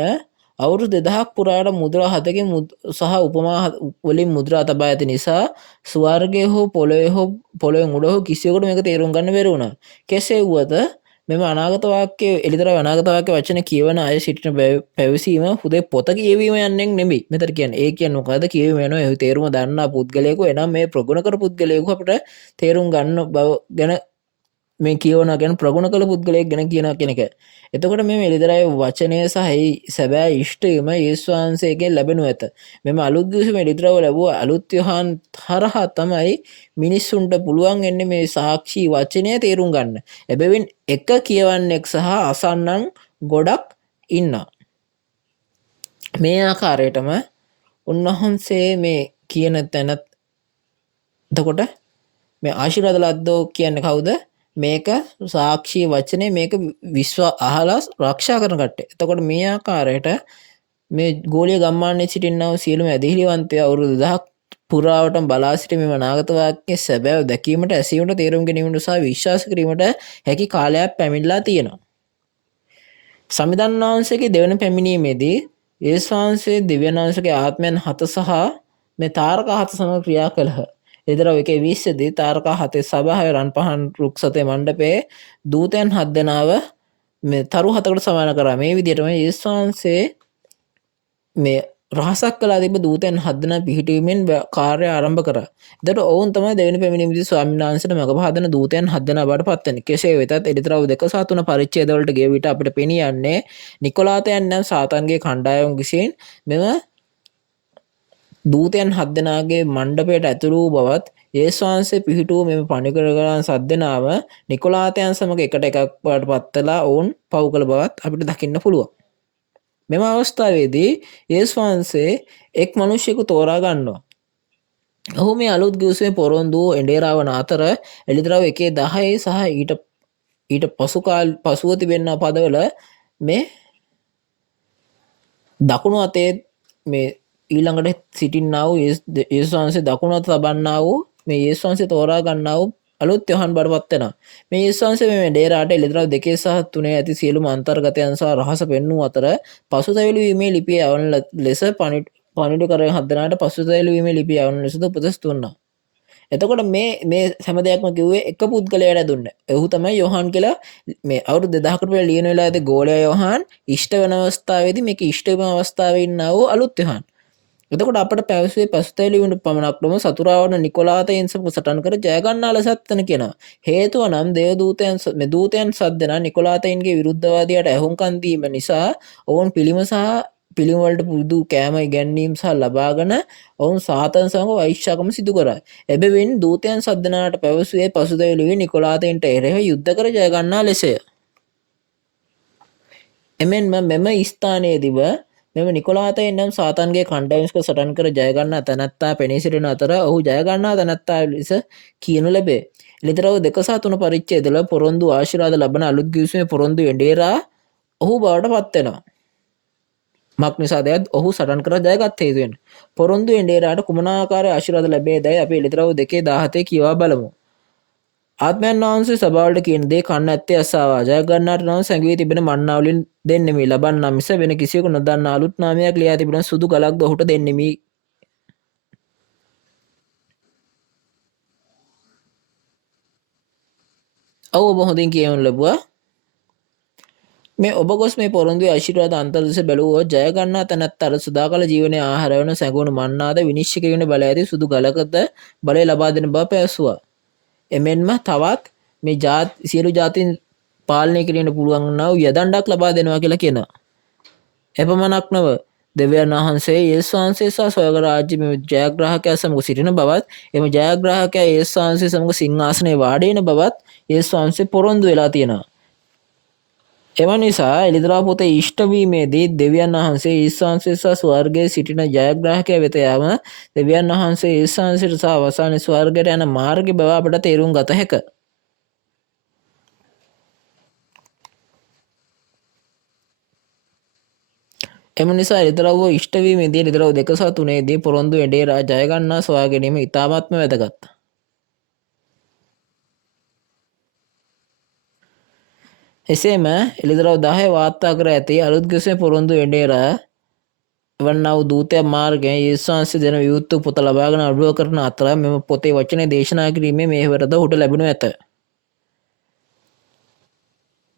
අවුරුදු 2000ක් පුරාට මුද්‍රා 7කින් සහ උපමා වලින් මුද්‍රා තබා ඇති නිසා ස්වර්ගයේ හෝ පොළොවේ උඩ හෝ කිසියෙකුට මේක තේරුම් ගන්න බැරි වුණා. කෙසේ වුවද මෙම අනාගත වාක්‍ය එළිදරව් අනාගත වාක්‍ය වචන කියවන අය සිටින පැවසීම හුදේ පොත කියවීම යන්නේ නෙමෙයි. මෙතන කියන්නේ ඒ කියන්නේ මොකද්ද කියවීම වෙනවා ඒ තේරුම දන්නා පුද්ගලයෙකු එනම් මේ ප්‍රගුණ කර පුද්ගලයෙකු අපිට තේරුම් ගන්න බව ගැන මේ කියවන ගැන ප්‍රගුණ කළ පුද්ගලයෙක් ගැන කියනවා කියන එක. එතකොට මේ එළිදරව් වචනය සහ සැබෑ ඉෂ්ටයම යේසුස් වහන්සේගෙන් ලැබෙනු ඇත. මෙම අලුත් ගිවිසුම එළිදරව් ලැබුව අලුත් යොහන් හරහා තමයි මිනිස්සුන්ට පුළුවන් වෙන්නේ මේ සාක්ෂි වචනය තේරුම් ගන්න. එබැවින් එක කියවන්නෙක් සහ අසන්නන් ගොඩක් ඉන්නවා. මේ ආකාරයටම උන්වහන්සේ මේ කියන තැන එතකොට මේ ආශිර්වාද ලද්දෝ කියන්නේ කවුද? මේක සාක්ෂි වචනේ මේක විශ්ව අහලා ආරක්ෂා කරන කට්ටිය. එතකොට මේ ආකාරයට මේ ගෝලීය ගම්මානයේ සිටිනා වූ සියලුම ඇදහිලිවන්තයෝ අවුරුදු 1000ක් පුරාවටම බලා සිටි මෙම අනාගත වාක්‍යයේ සැබෑව දැකීමට, ඇසීමට, තේරුම් ගැනීමට සහ විශ්වාස කිරීමට හැකි කාලයක් පැමිණලා තියෙනවා. සමිඳුන් වහන්සේගේ දෙවන පැමිණීමේදී යේසුස් වහන්සේ දෙවියන් වහන්සේගේ ආත්මයන් 7 සහ මේ තාරකා 7 සමග ක්‍රියා කළහ. එදිරව 1:20 දී තාරකා 7 සභාවේ රන් පහන් රුක්සතේ මණ්ඩපයේ දූතයන් 7 දෙනාව මේ තරු 7කට සමාන කරා. මේ විදිහටම යේසුස් වහන්සේ මේ රහසක් කළා තිබ්බ දූතයන් 7 දෙනා පිහිටීමෙන් කාර්යය ආරම්භ කරා. එතකොට ඔවුන් තමයි දෙවෙනි පැමිණීමේදී ස්වාමීන් වහන්සේට මඟ පහදන දූතයන් 7 දෙනා බවට පත් වෙන්නේ. කෙසේ වෙතත් එළිතරව 2 සහ 3 පරිච්ඡේද වලට ගිය විට අපිට පෙනී යන්නේ නිකොලාතයන් නම් සාතන්ගේ කණ්ඩායම් විසින් මෙම දූතයන් 7 දෙනාගේ මණ්ඩපයට ඇතුළු වූ බවත් යේසුස් වහන්සේ පිහිටුව මෙම පණිවිඩකරන 7 දෙනාම නිකොලාතයන් සමග එකට එකක් වඩ පත්වලා ඔවුන් පව් කළ බවත් අපිට දකින්න පුළුවන්. මෙම අවස්ථාවේදී යේසුස් වහන්සේ එක් මිනිසෙකු තෝරා ගන්නවා. ඔහු මේ අලුත් ගිවිසුමේ පොරොන්දු එඬේරාවන අතර එළිදරව් 1:10 සහ ඊට ඊට පසුව තිබෙන පදවල මේ දකුණු අතේ මේ ඊළඟට සිටින්නා වූ යේසුස් වහන්සේ දකුණු අත තබන්නා වූ මේ යේසුස් වහන්සේ තෝරා ගන්නා වූ අලුත් යොහන් බඩපත් වෙනවා. මේ යේසුස් වහන්සේ මේ ඩේරාට එළිදරව් 2 සහ 3 ඇති සියලුම අන්තර්ගතයන් සහ රහස පෙන්වූ අතර පසුතැවිලි වීමේ ලිපිය යවන ලෙස පණිඩුකරයන් 7 දෙනාට පසුතැවිලි වීමේ ලිපිය යවන ලෙසද උපදෙස් දුන්නා. එතකොට මේ හැම දෙයක්ම කිව්වේ එක පුද්ගලයාට දුන්නේ. එහු තමයි යොහන් කියලා මේ අවුරුදු 2000කට පෙර ලියන වෙලාවේ ඇති ගෝලයා යොහන් ඉෂ්ට වෙන අවස්ථාවේදී මේක ඉෂ්ට වෙන අවස්ථාවේ ඉන්නා වූ අලුත් යොහන්. එතකොට අපට පැවසුවේ පසුතැවිලි වුණ පමණක් නොව සතුරාවන නිකොලාතයන් සටන් කර ජය ගන්නා ලෙසත් එතන කියනවා. හේතුව නම් දේවදූතයන් මේ දූතයන් සත් දෙනා නිකොලාතයන්ගේ විරුද්ධවාදියාට ඇහුම්කන් දීම නිසා ඔවුන් පිළිම වලට පුරුදු කෑම ඉගැන්වීම් සහ ලබාගෙන ඔවුන් සාතන් සමග වෛශ්‍යාකම සිදු කරයි. එබැවින් දූතයන් සත් දෙනාට පැවසුවේ පසුතැවිලි වී නිකොලාතයන්ට එරෙහිව යුද්ධ කර ජය ගන්නා ලෙසය. එමෙන්ම මෙම ස්ථානයේදීව මෙම නිකොලාතයන් නම් සාතන්ගේ කණ්ඩායමක සටන් කර ජය ගන්නා තැනැත්තා පෙනී සිටින අතර ඔහු ජය ගන්නා තැනැත්තා ලෙස කියනු ලැබේ. ලිතරව 2 සහ 3 පරිච්ඡේදවල පොරොන්දු ආශිර්වාද ලබන අලුත් ගිවිසුමේ පොරොන්දු එඬේරා ඔහු බවට පත් වෙනවා. මක් නිසාද ඔහු සටන් කර ජයගත් හේතුවෙන් පොරොන්දු එඬේරාට කුමන ආකාරයේ ආශිර්වාද ලැබේදයි අපි ලිතරව 2:17 කියවා බලමු. ආත්මයන් වහන්සේ සභාවලට කියන දේ කන්න ඇත්තේ අසාවා. ජය ගන්නාට නම් සැඟවී තිබෙන මන්නාවලින් දෙන්නෙමි. ලබන්නා මිස වෙන කිසියෙකු නොදන්නා අලුත් නාමයක් ලියා තිබෙන සුදු ගලක්ද ඔහුට දෙන්නෙමි. ඔබ හොඳින් කියවනු ලැබුවා. මේ ඔබ ගොස් මේ පොරොන්දුවේ ආශිර්වාද අන්තර්දෙස බැලුවොත් ජය ගන්නා තැනැත්තාට සදාකාල ජීවනයේ ආහාර වන සැඟවුණු මන්නාද විනිශ්චය කිරීමේ බලය ඇති සුදු ගලකද බලය ලබා දෙන බව පැවසුවා. එමෙන්ම තවත් මේ සියලු ජාතීන් පාලනය කිරීමට පුළුවන් වූ යදණ්ඩක් ලබා දෙනවා කියලා කියනවා. එපමණක් නොව දෙවියන් වහන්සේ යේසුස් වහන්සේ සහ ස්වර්ග රාජ්‍යයේ ජයග්‍රාහකයා සමග සිටින බවත් එම ජයග්‍රාහකයා යේසුස් වහන්සේ සමග සිංහාසනයේ වාඩි වෙන බවත් යේසුස් වහන්සේ පොරොන්දු වෙලා තියෙනවා. එම නිසා එළිදරව් පොතේ ඉෂ්ට වීමේදී දෙවියන් වහන්සේ යේසුස් වහන්සේ සහ ස්වර්ගයේ සිටින ජයග්‍රාහකයා වෙත යාම දෙවියන් වහන්සේ යේසුස් වහන්සේට සහ අවසානයේ ස්වර්ගයට යන මාර්ගය බව අපට තේරුම් ගත හැකිය. එම නිසා එළිදරව් ඉෂ්ට වීමේදී එළිදරව් 2 සහ 3 දී පොරොන්දු එඬේරා ජය ගන්නා සොයා ගැනීම ඉතාමත්ම වැදගත්. එසේම එළිදරව් 10 වාර්තා කර ඇති අලුත් ගිවිසුමේ පොරොන්දු එඬේරා වන්නා වූ දූතයා මාර්ගයෙන් යේසුස් වහන්සේ දෙන විවෘත පොත ලබාගෙන අනුභව කරන අතර මෙම පොතේ වචනේ දේශනා කිරීමේ මෙහෙවරද ඔහුට ලැබෙනු ඇත.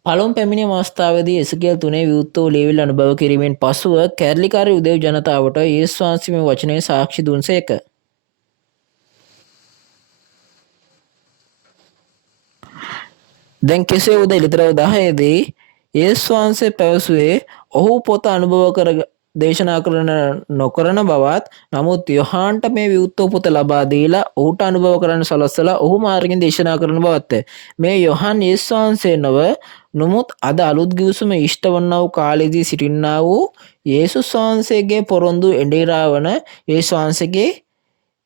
පළමු පැමිණීම අවස්ථාවේදී එසකියල් 3 විවෘත වූ ලියවිල්ල අනුභව කිරීමෙන් පසුව කැරලිකාරී උදේව් ජනතාවට යේසුස් වහන්සේ මේ වචනේ සාක්ෂි දුන්සේක. දැන් කෙසේ වුවද එළිදරව් 10 දී යේසුස් වහන්සේ පැවසුවේ ඔහු පොත අනුභව කර දේශනා නොකරන බවත් නමුත් යොහන්ට මේ විවෘත පොත ලබා දීලා ඔහුට අනුභව කරන්න සලස්සලා ඔහු මාර්ගයෙන් දේශනා කරන බවත් මේ යොහන් යේසුස් වහන්සේ නොව නමුත් අද අලුත් ගිවිසුම ඉෂ්ට වන්නා වූ කාලයේදී සිටින්නා වූ යේසුස් වහන්සේගේ පොරොන්දු එඬේරා වන යේසුස් වහන්සේගේ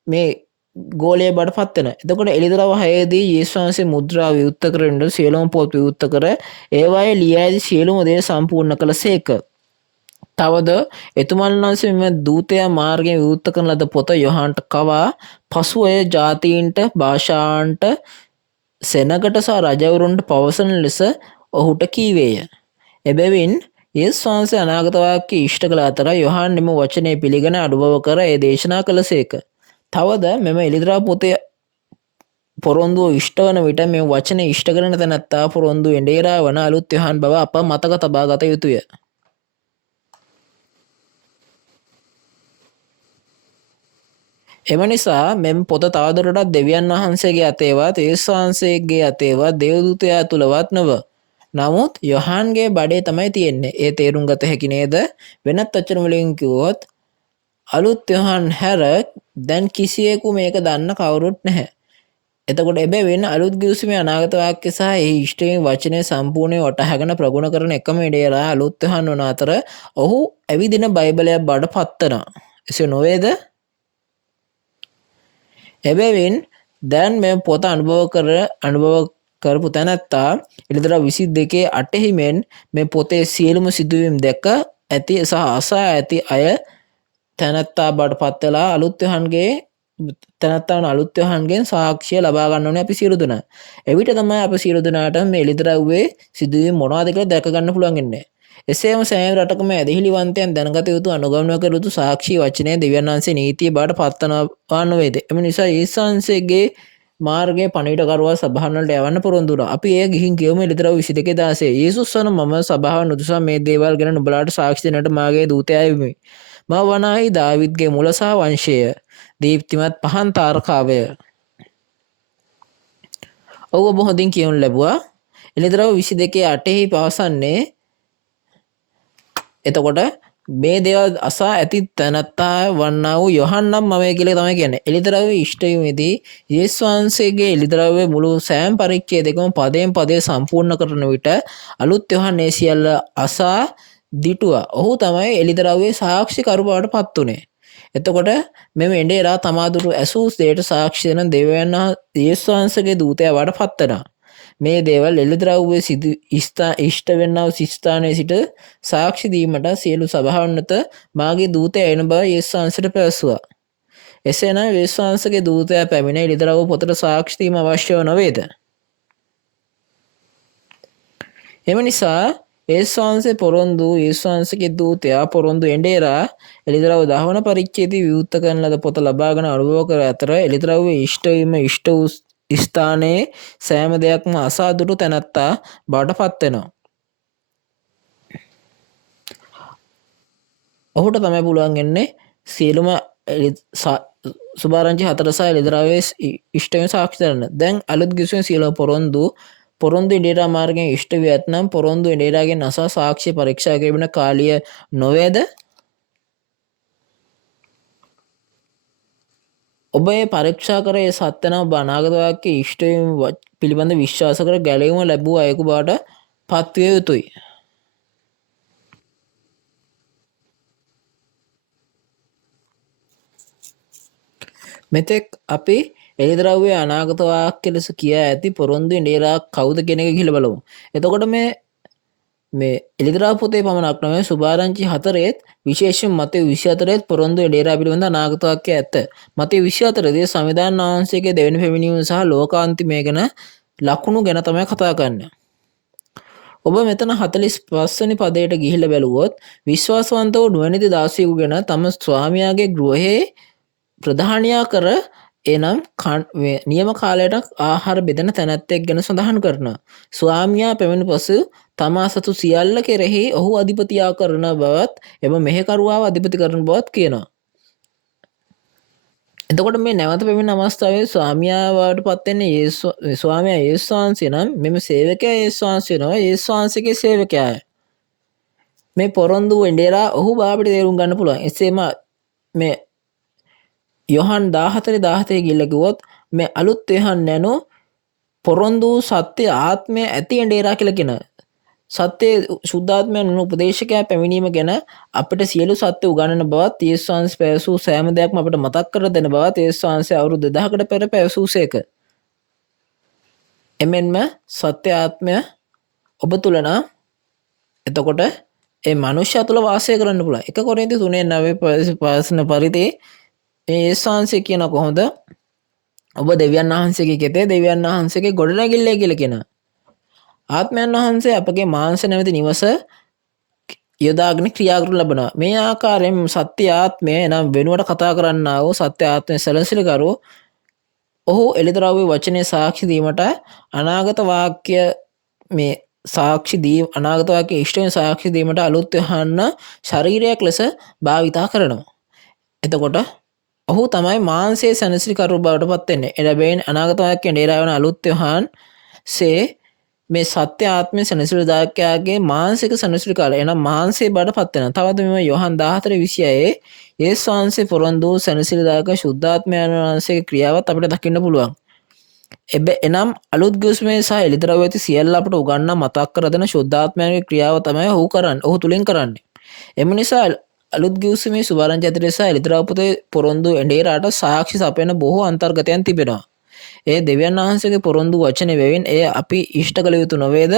මේ ගෝලයේ බඩපත් වෙන. එතකොට එළිදරව් 6 දී යේසුස් වහන්සේ මුද්‍රා විවෘත කරන සියලුම පොත් විවෘත කර ඒවායේ ලියා ඇති සියලුම දේ සම්පූර්ණ කළසේක. තවද එතුමන් වහන්සේ මෙම දූතයා මාර්ගයෙන් විවෘත කරන ලද පොත යොහන්ට කවා පසු එය ජාතීන්ට භාෂාන්ට සෙනගට සහ රජවරුන්ට පවසන ලෙස ඔහුට කීවේය. එබැවින් යේසුස් වහන්සේ අනාගත වාක්‍ය ඉෂ්ට කළ අතර යොහන් මෙම වචනය පිළිගෙන අනුභව කර ඒ දේශනා කළසේක. තවද මෙම එළිදරව් පොතේ පොරොන්දුව ඉෂ්ට වන විට මේ වචනේ ඉෂ්ට කරන තැනැත්තා පොරොන්දු එඬේරා වන අලුත් යොහන් බව අප මතක තබා ගත යුතුය. එම නිසා මෙම පොත තවදුරටත් දෙවියන් වහන්සේගේ අතේවත් යේසුස් වහන්සේගේ අතේවත් දේවදූතයා තුලවත් නොව. නමුත් යොහන්ගේ බඩේ තමයි තියෙන්නේ. ඒ තේරුම් ගත හැකි නේද? වෙනත් වචන වලින් කිව්වොත් අලුත් යොහන් හැර දැන් කිසියෙකු මේක දන්න කවුරුත් නැහැ. එතකොට එබැවින් අලුත් ගිවිසුමේ අනාගත වාක්‍ය සහ එහි ඉෂ්ටයෙන් වචනය සම්පූර්ණයෙන් වටහාගෙන ප්‍රගුණ කරන එකම එඬේරා අලුත් යොහන් වන අතර ඔහු ඇවිදින බයිබලයක් බවට පත් වෙනවා. එසේ නොවේද? එබැවින් දැන් මේ පොත අනුභව කරපු තැනැත්තා එළිදරව් 22 8 මෙන් මේ පොතේ සියලුම සිදුවීම් දැක ඇති සහ අසා ඇති අය තැනැත්තා බවට පත් වෙලා අලුත් යහන්ගේ තැනැත්තාන අලුත් යහන්ගෙන් සාක්ෂිය ලබා ගන්න ඕනේ අපි සියලු දෙනා. එවිට තමයි අපි සියලු දෙනාට මේ එළිදරව්වේ සිදුවීම් මොනවද කියලා දැක ගන්න පුළුවන් වෙන්නේ. එසේම සෑම රටකම ඇදහිලිවන්තයන් දැනගත යුතු අනුගමනය කළ යුතු සාක්ෂි වචනය දෙවියන් වහන්සේ නීතිය බවට පත්වනවා නොවේද? එම නිසා යේසුස් වහන්සේගේ මාර්ගයේ පණිවිඩකරුවා සභාවන් වලට යවන්න පොරොන්දු වුණා. අපි එය ගිහින් කියමු එළිදරව් 22:16. යේසුස් වන මම සභාවන් උදෙසා මේ දේවල් ගැන නුඹලාට සාක්ෂි දෙන්නට මාගේ දූතයා වෙමි. මා වනාහි දාවිද්ගේ මුල සහ වංශය දීප්තිමත් පහන් තාරකාවය. ඔබ හොඳින් කියවනු ලැබුවා. එළිදරව් 22:8 පවසන්නේ එතකොට මේ දේවල් අසා ඇති තැනැත්තා වන්නා වූ යොහන්නම් මම කියලා තමයි කියන්නේ. එළිදරව්වේ ඉෂ්ටයුමේදී යේසුස් වහන්සේගේ එළිදරව්වේ මුළු සෑම පරිච්ඡේදයකම පදයෙන් පදය සම්පූර්ණ කරන විට අලුත් යොහන්නේ සියල්ල අසා දිටුවා. ඔහු තමයි එළිදරව්වේ සාක්ෂිකරු බවට පත් උනේ. එතකොට මෙම එඬේරා තමා දුටු ඇසූ දෙයට සාක්ෂි දෙන දෙවියන් යේසුස් වහන්සේගේ දූතයා බවට පත් වෙනවා. මේ දේවල් එළිදරව්වේ සිදු ඉෂ්ට වෙන්නා වූ ස්ථානයේ සිට සාක්ෂි දීමට සියලු සභාවන් වෙත මාගේ දූතයා එන බව යේසුස් වහන්සේට පැවසුවා. එසේනම් යේසුස් වහන්සේගේ දූතයා පැමිණ එළිදරව් පොතට සාක්ෂි දීම අවශ්‍යව නොවේද? එම නිසා යේසුස් වහන්සේ පොරොන්දු යේසුස් වහන්සේගේ දූතයා පොරොන්දු එඬේරා එළිදරව් 10 වන පරිච්ඡේදයේ විවෘත කරන ලද පොත ලබාගෙන අනුභව කර අතර එළිදරව්වේ ඉෂ්ට වීම ඉෂ්ට වූ ස්ථානයේ සෑම දෙයක්ම අසා දුටු තැනැත්තා බවට පත් වෙනවා. ඔහුට තමයි පුළුවන් වෙන්නේ සියලුම සුභාරංචි 4 සහ එළිදරව්වේ ඉෂ්ට වීම සාක්ෂි කරන්න. දැන් අලුත් ගිවිසුමේ සියලුම පොරොන්දු එඬේරා මාර්ගයෙන් ඉෂ්ට වී ඇතනම් පොරොන්දු එඬේරාගෙන් අසා සාක්ෂි පරීක්ෂා කිරීමේ කාලිය නොවේද? ඔබ ඒ පරීක්ෂා කර ඒ සත්‍ය නම් අනාගත වාක්‍යයේ ඉෂ්ට වීම පිළිබඳ විශ්වාස කර ගැලවීම ලැබුව අයෙකු බවට පත්විය යුතුයි. මෙතෙක් අපි එළිදරව්වේ අනාගත වාක්‍ය ලෙස කියා ඇති පොරොන්දු එඬේරා කවුද කියන එක කියලා බලමු. එතකොට මේ එළිදරව් පොතේ පමණක් නෙවෙයි සුභාරංචි 4ෙත් විශේෂයෙන් මතේ 24ෙත් පොරොන්දු එඬේරා පිළිබඳ අනාගත වාක්‍ය ඇත. මතේ 24දී සංවිධාන වහන්සේගේ දෙවෙනි පැමිණීම සහ ලෝකාන්තිමය ගැන ලකුණු ගැන තමයි කතා කරන්නේ. ඔබ මෙතන 45 වෙනි පදයට ගිහිල්ලා බැලුවොත් විශ්වාසවන්ත වූ නුවණැති දාසියෙකු ගැන තම ස්වාමියාගේ ගෘහයේ ප්‍රධානියා කර එනම් නියම කාලයට ආහාර බෙදෙන තැනැත්තෙක් ගැන සඳහන් කරනවා. ස්වාමියා පැමිණි පසු තමා සතු සියල්ල කෙරෙහි ඔහු අධිපතියා කරන බවත් එම මෙහෙකරුවාව අධිපති කරන බවත් කියනවා. එතකොට මේ නැවත පැමිණෙන අවස්ථාවේ ස්වාමියා බවට පත් වෙන්නේ ස්වාමියා යේසුස් වහන්සේ නම් මෙම සේවකයා යේසුස් වහන්සේ නෙවෙයි යේසුස් වහන්සේගේ සේවකයාය. මේ පොරොන්දු එඬේරා ඔහු බාපට තේරුම් ගන්න පුළුවන්. එසේම මේ යොහන් 14:17 ගිල්ල කිව්වොත් මේ අලුත් යොහන් නැනු පොරොන්දු සත්‍ය ආත්මය ඇති එඬේරා කියලා කියන සත්‍ය සුද්ධාත්මයන් වන උපදේශකයා පැමිණීම ගැන අපිට සියලු සත්‍ය උගන්වන බවත් යේසුස් වහන්සේ පැවසූ සෑම දෙයක්ම අපිට මතක් කර දෙන බවත් යේසුස් වහන්සේ අවුරුදු 2000කට පෙර පැවසූසේක. එමෙන්ම සත්‍ය ආත්මය ඔබ තුල නම් එතකොට ඒ මනුෂ්‍යය තුල වාසය කරන්න පුළුවන්. 1 කොරින්ති 3:9 පවසන පරිදි යේසුස් වහන්සේ කියන කොහොමද ඔබ දෙවියන් වහන්සේගේ කෙතේ දෙවියන් වහන්සේගේ ගොඩනැගිල්ල කියලා කියනවා. ආත්මයන් වහන්සේ අපගේ මාංශ නැමැති නිවස යොදාගෙන ක්‍රියා කරනු ලබනවා. මේ ආකාරයෙන් සත්‍ය ආත්මය එනම් වෙනුවට කතා කරන්නා වූ සත්‍ය ආත්මය සැලසිලිකරු ඔහු එළිදරව්වේ වචනේ සාක්ෂි දීමට අනාගත වාක්‍ය මේ සාක්ෂි දී අනාගත වාක්‍ය ඉෂ්ටයෙන් සාක්ෂි දීමට අලුත් යහන්න ශරීරයක් ලෙස භාවිතා කරනවා. එතකොට ඔහු තමයි මාංශයේ සැනසිලිකරු බවට පත් වෙන්නේ. එළබෙන අනාගත වාක්‍ය එඬේරා වන අලුත් යහන්සේ මේ සත්‍ය ආත්මය සැනසිලිදායකයාගේ මානසික සැනසිලිකාරය එනම් මාංශයේ බවට පත් වෙනවා. තවද මෙම යොහන් 14:26 යේසුස් වහන්සේ පොරොන්දු සැනසිලිදායක ශුද්ධාත්මයන් වහන්සේගේ ක්‍රියාවත් අපිට දකින්න පුළුවන්. එනම් අලුත් ගිවිසුමේ සහ එළිදරව් ඇති සියල්ල අපට උගන්වා මතක් කර දෙන ශුද්ධාත්මයන්ගේ ක්‍රියාව තමයි ඔහු කරන්නේ. ඔහු තුලින් කරන්නේ. එම නිසා අලුත් ගිවිසුමේ සුභාරංචි 4 සහ එළිදරව් පොතේ පොරොන්දු එඬේරාට සාක්ෂි සපයන බොහෝ අන්තර්ගතයන් තිබෙනවා. ඒ දෙවියන් වහන්සේගේ පොරොන්දු වචනේ වෙවින් ඒ අපි ඉෂ්ට කළ යුතු නොවේද?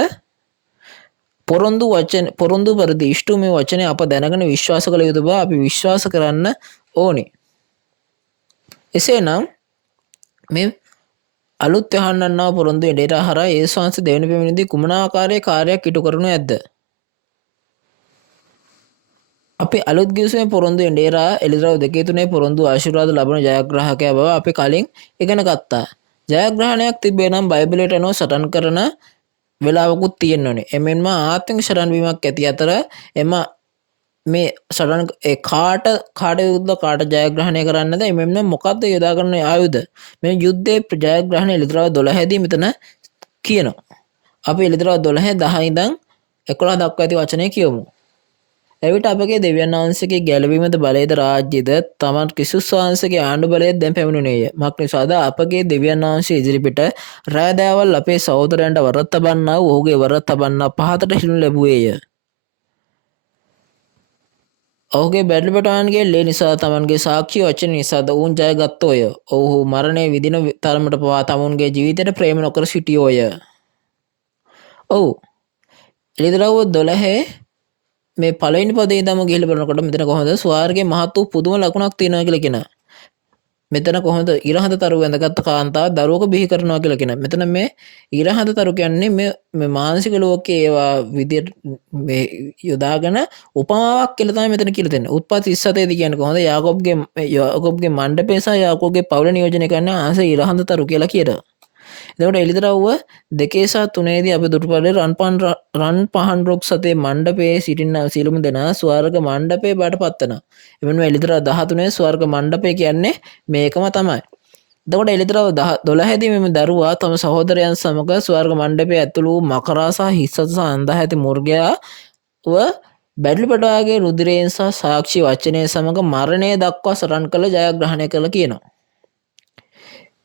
පොරොන්දු පරිදි ඉෂ්ට මේ වචනේ අප දැනගෙන විශ්වාස කළ යුතු බව අපි විශ්වාස කරන්න ඕනේ. එසේනම් මේ අලුත් යහන්නන්නා පොරොන්දු එඩේට හරහා යේසුස් වහන්සේ දෙවන පැමිණෙද්දී කුමන ආකාරයේ කාර්යයක් ඉටු කරනු ඇද්ද? අපි අලුත් ගිවිසුමේ පොරොන්දු එඩේරා එළිදරව් දෙකේ තුනේ පොරොන්දු ආශිර්වාද ලබන ජයග්‍රාහකයා බව අපි කලින් ඉගෙන ගත්තා. ජයග්‍රහණයක් තිබේ නම් බයිබලයට අනුව සටන් කරන වෙලාවකුත් තියෙන්න ඕනේ. එමෙන්ම ආත්මික සටන් වීමක් ඇති අතර එම මේ සටන් කාට යුද්ධ කාට ජයග්‍රහණය කරන්නද? එමෙන්න මොකද්ද යොදා ගන්න ආයුධ? මේ යුද්ධයේ ජයග්‍රහණය එළිදරව් 12 දී මෙතන කියනවා. අපි එළිදරව් 12 10 ඉඳන් 11 දක්වා ඇති වචනේ කියමු. එවිට අපගේ දෙවියන් වහන්සේගේ ගැලවීමද බලයද රාජ්‍යද තමන් ක්‍රිස්තුස් වහන්සේගේ ආණ්ඩු බලයද දැන් පැමිණුණේය. මක් නිසාද? අපගේ දෙවියන් වහන්සේ ඉදිරිපිට රාදෑවල් අපේ සහෝදරයන්ට වරත් තබන්නා වූ ඔහුගේ වරත් තබන්නා පහතට හිලු ලැබුවේය. ඔහුගේ බැටළු පැටවන්ගේ ලේ නිසා තමන්ගේ සාක්ෂි වචන නිසාද ඔවුන් ජයගත්තෝය. ඔවුහු මරණය විඳින තරමට පවා තමුන්ගේ ජීවිතයට ප්‍රේම නොකර සිටියෝය. ඔව්. එළිදරව් 12 මේ පළවෙනි පදේ ඉඳන්ම ගිහිල්ලා බලනකොට මෙතන කොහොමද ස්වර්ගයේ මහත් වූ පුදුම ලකුණක් තියෙනවා කියලා කියනවා. මෙතන කොහොමද ඉරහඳ තරු වැඳගත් කාන්තාව දරුවක බිහි කරනවා කියලා කියනවා. මෙතන මේ ඉරහඳ තරු කියන්නේ මේ මානසික ලෝකයේ ඒවා විදියට මේ යොදාගෙන උපමාවක් කියලා තමයි මෙතන කියලා දෙන්නේ. උත්පත්ති 27 දී කියන්නේ කොහොමද යාකොබ්ගේ මණ්ඩපය සහ යාකොබ්ගේ පවුල නියෝජනය කරන ආස ඉරහඳ තරු කියලා කියනවා. එතකොට එළිදරව්ව 2 සහ 3 දී අපි දුටුපළේ රන් පහන් රොක් සතේ මණ්ඩපයේ සිටින සියලුම දෙනා ස්වර්ග මණ්ඩපේ බවට පත් වෙනවා. එමෙන්න එළිදරව් 13 ස්වර්ග මණ්ඩපය කියන්නේ මේකම තමයි. එතකොට එළිදරව් 12 දී මෙම දරුවා තම සහෝදරයන් සමග ස්වර්ග මණ්ඩපයේ ඇතුළු වූ මකරා සහ හිස්සත සහ අන්ධ ඇති මුර්ගයාව බැටළු පැටවාගේ රුධිරයෙන් සහ සාක්ෂි වචනය සමග මරණය දක්වා සටන් කළ ජයග්‍රහණය කළ කියනවා.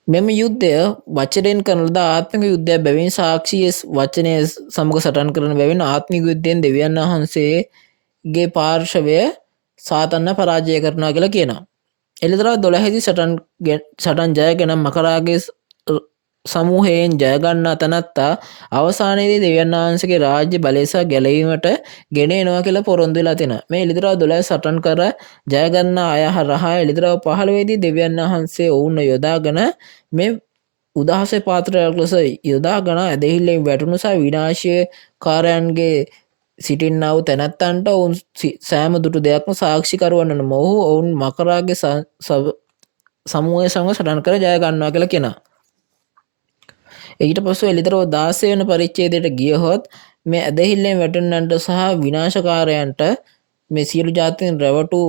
මෙම යුද්ධය වචනයෙන් කරන ලද ආත්මික යුද්ධයක් බැවින් සාක්ෂියේ වචනය සමග සටන් කරන බැවින් ආත්මික යුද්ධයෙන් දෙවියන් වහන්සේගේ පාර්ශවය සාතන්න පරාජය කරනවා කියලා කියනවා. එළිදරව් 12 දී සටන් ජයගෙන මකරාගේ සමූහයෙන් ජය ගන්නා තැනැත්තා අවසානයේදී දෙවියන් වහන්සේගේ රාජ්‍ය බලය සහ ගැලවීමට ගෙන එනවා කියලා පොරොන්දු වෙලා තිනවා. මේ එළිදරව් 12 සටන් කර ජය ගන්න අය හරහා එළිදරව් 15 දී දෙවියන් වහන්සේ ඔවුන් යොදාගෙන මේ උදාහසේ පාත්‍රයක් ලෙස යොදාගෙන ඇදහිල්ලෙන් වැටුණු සහ විනාශයේ කාර්යයන්ගේ සිටින්නා වූ තැනැත්තන්ට ඔවුන් සෑම දුටු දෙයක්ම සාක්ෂිකරුවන් වන මොහු ඔවුන් මකරාගේ සමූහය සමග සටන් කර ජය ගන්නවා කියලා කියනවා. ඊට පස්සේ එළිදරව් 16 වෙනි පරිච්ඡේදයට ගියහොත් මේ ඇදහිල්ලෙන් වැටෙන්නන්ට සහ විනාශකාරයන්ට මේ සියලු ජාතීන් රැවටු